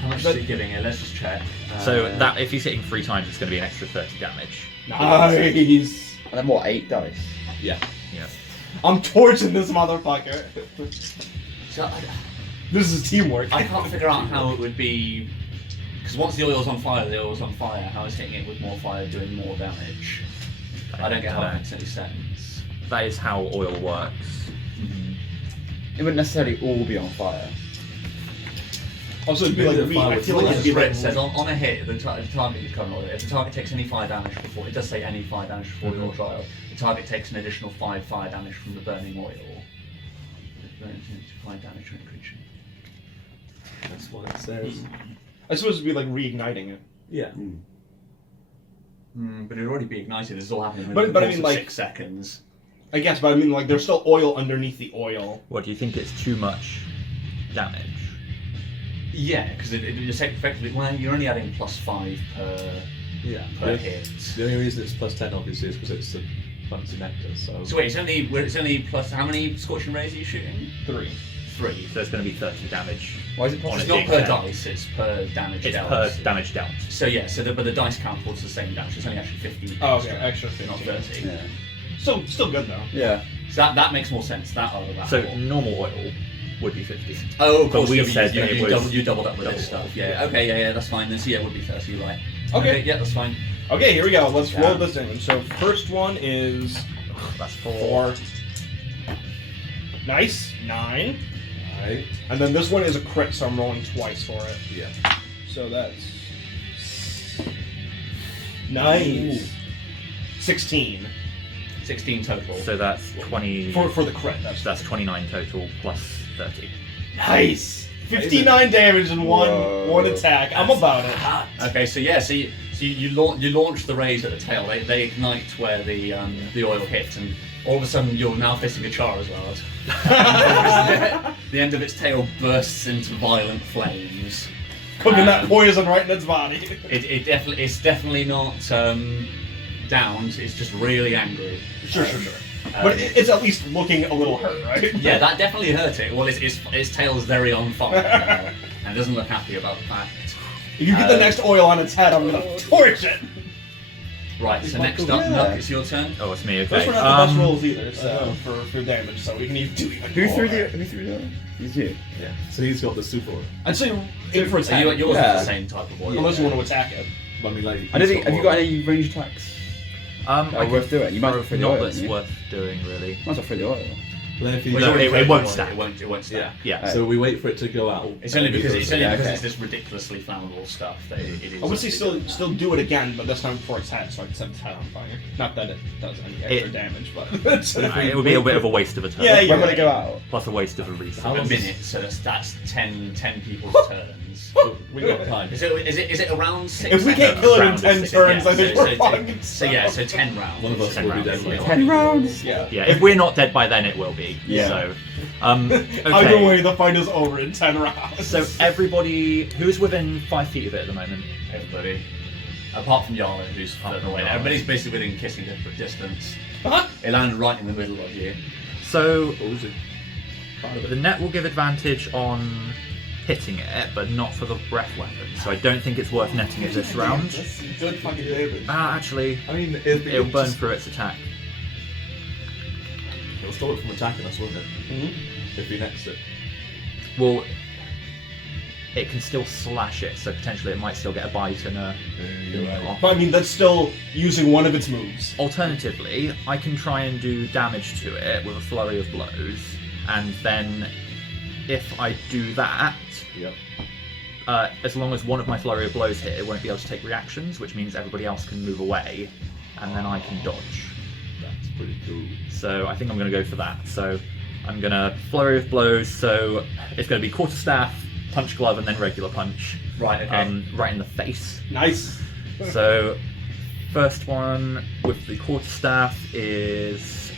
How much is he giving it? Let's just check. So that if he's hitting 3 times, it's going to be an extra 30 damage. Nice. And then what, 8 dice? Yeah. Yeah. I'm torching this motherfucker. So This is teamwork. I can't figure out how it would be. Because once the oil's on fire, the oil's on fire. How is hitting it with more fire doing more damage? I don't get how that makes any sense. That is how oil works. It wouldn't necessarily all be on fire. Also, it'd be Maybe like the me. fire I would feel feel like As it'd be Fred like says, on a hit, the target is covered. If the target takes any fire damage before, it does say any fire damage before the oil trial, the target takes an additional 5 fire damage from the burning oil. Fire damage to a creature. That's what it says. I suppose it'd be like reigniting it. Yeah. But it'd already be ignited. This is all happening But- within but I the course mean, of like- 6 seconds. I guess, but I mean, like, there's still oil underneath the oil. What, do you think it's too much damage? Yeah, because it's effectively, well, you're only adding +5 per Yeah. hit. The only reason it's +10 obviously is because it's a fancy nectar, so. So wait, it's only plus. How many scorching rays are you shooting? 3. 3. So it's going to be 30 damage. Why is it It's possible? not per dice. It's per damage It's dealt. per damage dealt. So yeah, but the dice count towards the same damage. It's only actually 15. Oh, okay, extra 15. not 30. Yeah. Still good though. Yeah. So that makes more sense. That or that. So or- normal oil would be 50. Oh, of but course. we you, said you, that it you, was you doubled up with this double. stuff. Yeah. Okay. Yeah. That's fine. Then so yeah, it would be 30. You're right. Okay. Yeah, that's fine. Okay, here we go. Let's Yeah. roll this in. So first one is That's 4. 4. Nice. 9. Right. And then this one is a crit, so I'm rolling twice for it. Yeah. So that's nice. 16 16 total. So that's 20. for the crit. That's 29 total plus 30. Nice. 59 damage in one Whoa. attack. I'm about it. Okay. So yeah. So you launch the rays at the tail. They ignite where the oil hits, and all of a sudden you're now facing a Charizard. The end of its tail bursts into violent flames. Cooking that poison right in its body. It's definitely not downed. It's just really angry. Sure. But it's at least looking a little hurt, right? Yeah, that definitely hurt it. Well, its tail's very on fire and doesn't look happy about the fact. If you get the next oil on its head, I'm gonna torch it. Right, so next up, Yeah. Nuck, it's your turn. Oh, it's me. Okay. This one has the best rolls either, so for damage, so we can even do even Who more. threw the other? It's you. Yeah. So he's got the super oil. I'd say aim for its So head. yours Yeah. is the same type of oil. Unless you want to attack it. But I mean, like. I don't he's think. Have you got oil. any range attacks? I worth could doing? You might as well throw the not oil, that's wouldn't you? worth doing, really. Might as well throw the oil. But then if he- Well, No, it's already it frozen won't oil, stack. It won't stack. Yeah. So we wait for it to go out. It's only because it's okay. this ridiculously flammable stuff that it is. I would say actually still do it again, but this time before its head, so I can set its head on fire. Not that it does any extra It- damage, but It would be a bit of a waste of a turn. Yeah, When will it go out? Plus a waste of a resource. How a long minute, so that's 10 people's turns. We got time. Is it around 6 if we can't seconds? kill it in Round 10 six, turns, yeah, I think so- we're so- fucking. So yeah, so 10 rounds. One of us 10 will be rounds. dead. 10 rounds? Yeah. Yeah, if we're not dead by then, it will be. Yeah. So, Either okay. way, the fight is over in 10 rounds. So everybody who's within 5 feet of it at the moment. Everybody. Apart from Yarla, who's further away. Yarla. Everybody's basically within kissing distance. Huh? It landed right in the middle of you. So What was it? the net will give advantage on hitting it, but not for the breath weapon. So I don't think it's worth netting it this round. That's good fucking damage. Actually, I mean, it'll burn through its attack. It'll stop it from attacking us, won't it? Mm-hmm. If we next it. Well, it can still slash it, so potentially it might still get a bite and a. You're right. But I mean, that's still using one of its moves. Alternatively, I can try and do damage to it with a flurry of blows, and then if I do that, Yep. as long as one of my flurry of blows hit, it won't be able to take reactions, which means everybody else can move away, and then I can dodge. That's pretty cool. So I think I'm going to go for that. So I'm going to flurry of blows, so it's going to be quarterstaff, punch glove, and then regular punch. Right, okay. Right in the face. Nice. So first one with the quarterstaff is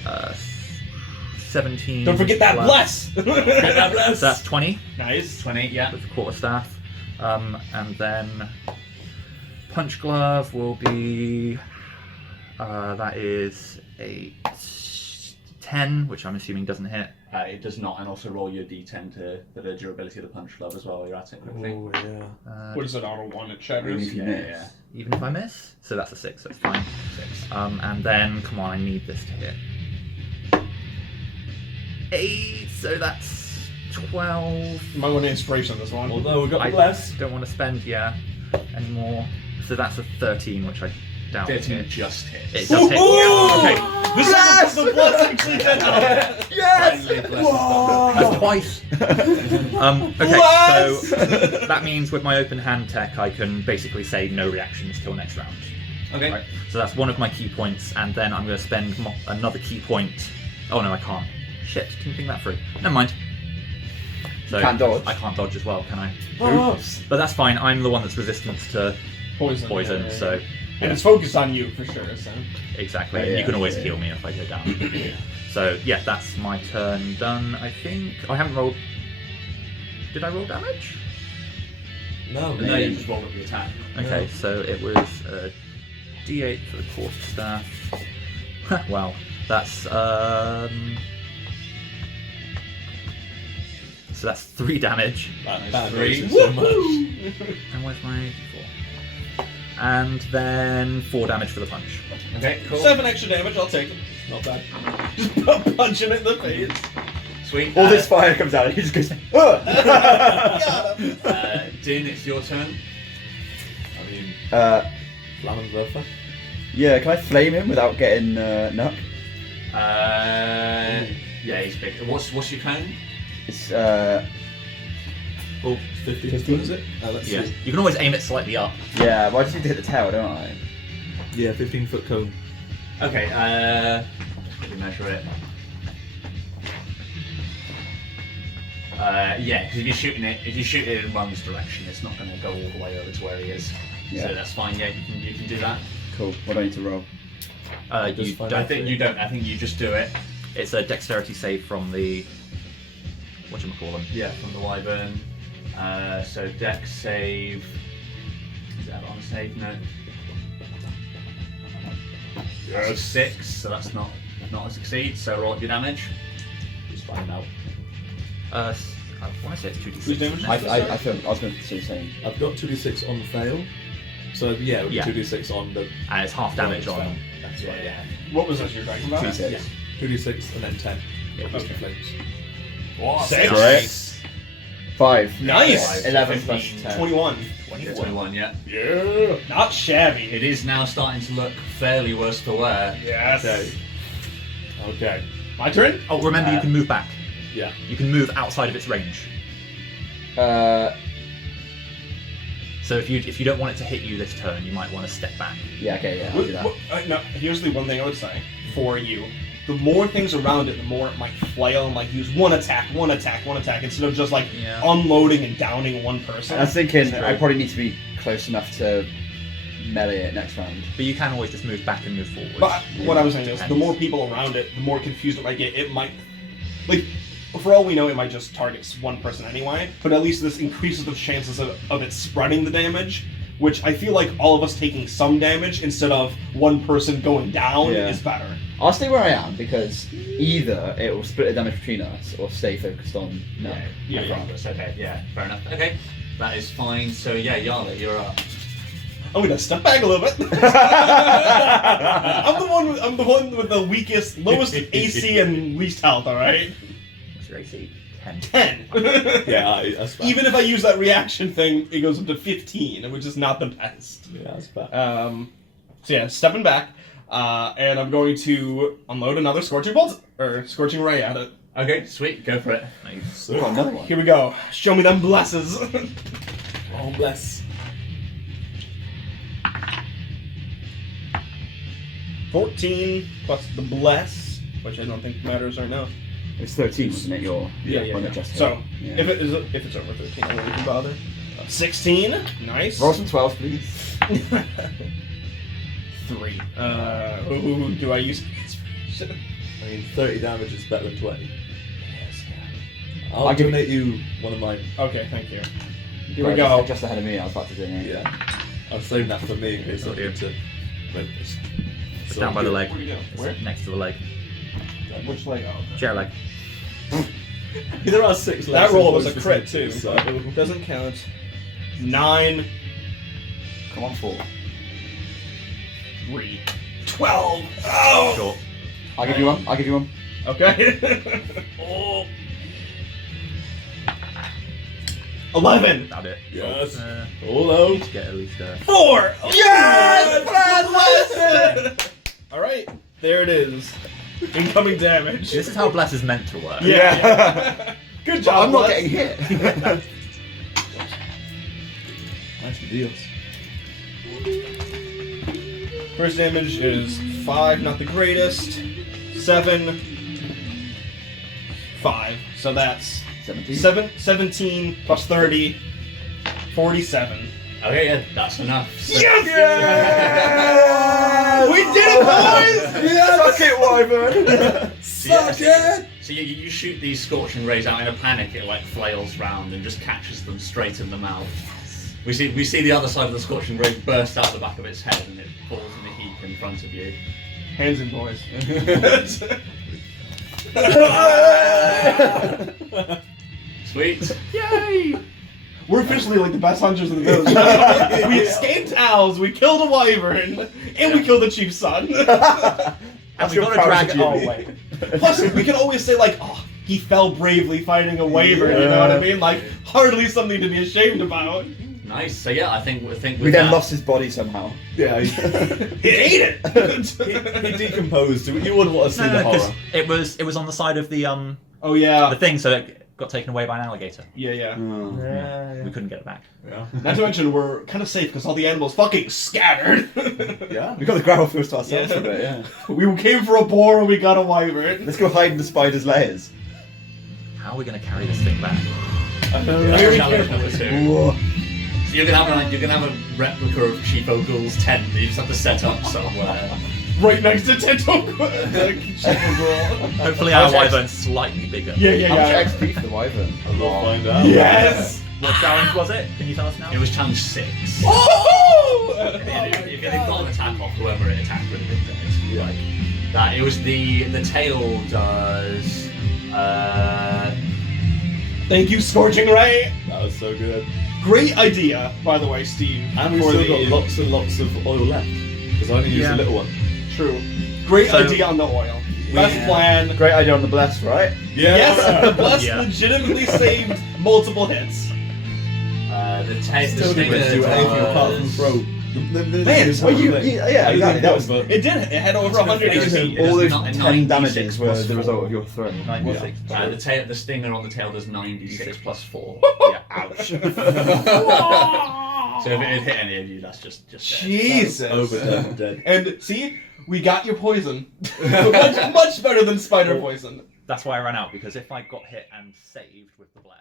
17. Don't forget that plus- bless. So that's 20 Nice. 20, yeah. with the quarterstaff. And then punch glove will be that is a 10, which I'm assuming doesn't hit. It does not, and also roll your d10 for the durability of the punch glove as well while you're at it quickly. Oh, yeah. What is it, auto 1? It Even shatters? if you Yeah, miss. yeah. Even if I miss, so that's a 6. That's fine. 6. And then come on, I need this to hit. 8, so that's 12. You might want an inspiration on this one. Although we got I bless. don't want to spend anymore. So that's a 13, which I doubt. 13 hits. just hits. It does hit. Okay. This is the plus actually Yes! Finally, bless has done That's twice. Okay, Bless! so that means with my open hand tech, I can basically say no reactions till next round. it. Okay. Right. So that's one of my key points, and then I'm going to spend another key point. Oh no, I can't. Shit, didn't think that through. Never mind. So Can't dodge. I can't dodge as well, can I? Oops. But that's fine. I'm the one that's resistant to poison, yeah. so And it's focused on you for sure, so. exactly. Oh, And yeah, you can always yeah. heal me if I go down. So yeah, that's my turn done. I think I haven't rolled. Did I roll damage? No, No, you just roll up the attack. Okay, No. so it was a D8 for the quarterstaff. Wow, that's so that's 3 damage. That Three. hurts so much. And where's my D4? And then 4 damage for the punch. Okay, cool. 7 extra damage, I'll take it. Not bad. Just punching it in the face. Sweet. All this fire comes out and he just goes, "Ugh!" Din, it's your turn. I mean, Flamon's perfect. Yeah, can I flame him without getting knocked? Yeah, he's big. What's your cone? It's Oh, 50. 15? What is it? Let's Yeah, see. you can always aim it slightly up. yeah, well I just need to hit the tail, don't I? Yeah, 15-foot cone. Okay, let me measure it. Yeah, because if you shoot it in one's direction, it's not going to go all the way over to where he is. Yeah. So that's fine. Yeah, you can do that. Cool. What do I need to roll? You Just find don't. I think you don't. I think you just do it. It's a dexterity save from the whatchamacallit. Yeah, from the wyvern. So dex save. Is that on save? No. That's a 6, so that's not a succeed. So roll up your damage. Just find out. I want to say it's 2d6. Whose damage? isn't I it? feel I was going to say the same. I've got 2d6 on the fail. So yeah, it would be Yeah. 2d6 on the. And it's half damage Fail. on. That's right, yeah. What was this you're talking about? 2d6. Yeah. 2d6 and then 10. Yeah, just the Okay. flames. 6. Correct. 5. Nice. 11 plus 15, 10. 21. 21. Yeah. Yeah. Not shabby. It is now starting to look fairly worse for wear. Yes. Okay. Okay. My turn? Oh, remember you can move back. Yeah. You can move outside of its range. So if you don't want it to hit you this turn, you might want to step back. Yeah, okay, yeah, I'll do that. No, here's the one thing I would say for you. The more things around it, the more it might flail and like use one attack, instead of just like Yeah. unloading and downing one person. I was thinking True. I probably need to be close enough to melee it next round. But you can always just move back and move forward. But what I was saying is, the more people around it, the more confused it might get. It might, like, for all we know, it might just target one person anyway. But at least this increases the chances of it spreading the damage, which I feel like all of us taking some damage instead of one person going down Yeah. is better. I'll stay where I am because either it will split the damage between us or stay focused on Regardless. Okay, yeah, fair enough. Okay, that is fine. So yeah, Yarla, you're up. I'm gonna step back a little bit. I'm the one with the weakest, lowest AC and least health. All right. What's your AC? 10. 10. Yeah, that's bad. Even if I use that reaction thing, it goes up to 15, which is not the best. Yeah, that's bad. So yeah, stepping back, and I'm going to unload another Scorching Bolt, or Scorching Ray at it. Okay, sweet, go for it. Nice. Got another one. Here we go. Show me them blesses. Oh, bless. 14 plus the bless, which I don't think matters right now. It's 13, wasn't it? Your when it just So hit. if it's over 13, I won't even bother. 16, nice. Roll some 12s, please. 3. Ooh, do I use? I mean, 30 damage is better than 20. Yes. I'll I'll give donate you one of mine. Okay, thank you. Here Right, we go. Just ahead of me, I was about to do it. Yeah. I was saving that for me in case I need to rent this. It's down by the leg. Where do you go? It's Where? next to the leg. Which leg? Oh, okay. Chair leg. There are 6 That legs roll in was a both crit the too, teams, so it doesn't count. 9, Come on, 4. 3, 12. Oh. Short. I'll give you one. I'll give you one. Okay. Oh. 11. About it. Yes. You Although. need to get at least 4. Yes! All right, there it is. Incoming damage. This is how Bless is meant to work. Yeah. Good job. I'm not Les. getting hit. Nice deals. First damage is 5, not the greatest. 7, 5. So that's 17. 17 plus 30, 47. Okay, yeah, that's enough. So, Yes! We did it, boys! Suck it, Wyvern! Suck it! So you shoot these scorching rays out in a panic. It like flails round and just catches them straight in the mouth. We see the other side of the scorching ray burst out the back of its head and it falls in a heap in front of you. Hands in, boys. Sweet. Yay! We're officially like the best hunters in the village. We escaped owls, we killed a wyvern, and we killed the chief's son. And we got a dragon. Oh, wait. Plus, we can always say like, oh, he fell bravely fighting a wyvern. You know what I mean? Like, hardly something to be ashamed about. Nice. So yeah, I think with We then that, lost his body somehow. Yeah, He ate it. he decomposed. You wouldn't want to see the because horror. it was on the side of the Oh yeah. the thing, so it got taken away by an alligator. Yeah. We couldn't get it back. Yeah. Not to mention, we're kind of safe because all the animals fucking scattered. Yeah. We got the gravel first to ourselves for a bit, yeah. We came for a boar and we got a wyvern. Let's go hide in the spider's layers. How are we going to carry this thing back? that's Very challenge carefully. number 2. Whoa. So you're gonna have a replica of Chief Ogle's tent that you just have to set up somewhere. Right next to Tento. Hopefully our wyvern's slightly bigger. Yeah. How much XP for the wyvern? We'll find out. Yes! What challenge was it? Can you tell us now? It was challenge 6. Oh! If it got an attack off, whoever it attacked would have been dead. Like that. It was the tail does. Thank you, Scorching Ray. That was so good. Great idea, by the way, Steve. And we've for still the- got lots and lots of oil left. Because I only used Yeah. a little one. True. Great So- idea on the oil. Best plan. Great idea on the bless, right? Yes, the bus Yeah. legitimately saved multiple hits. The Still didn't do anything apart from throw. Man, well, yeah, exactly. That was It did. It had over 100 It was- HP. it all those not- 10 96 damages were plus the 4. result of your throw. 96. The stinger on the tail does 96 plus 4. Yeah. Ouch. So if it hit any of you, that's just dead. Jesus. Overdone, dead. And see, we got your poison. much better than spider poison. That's why I ran out, because if I got hit and saved with the bless,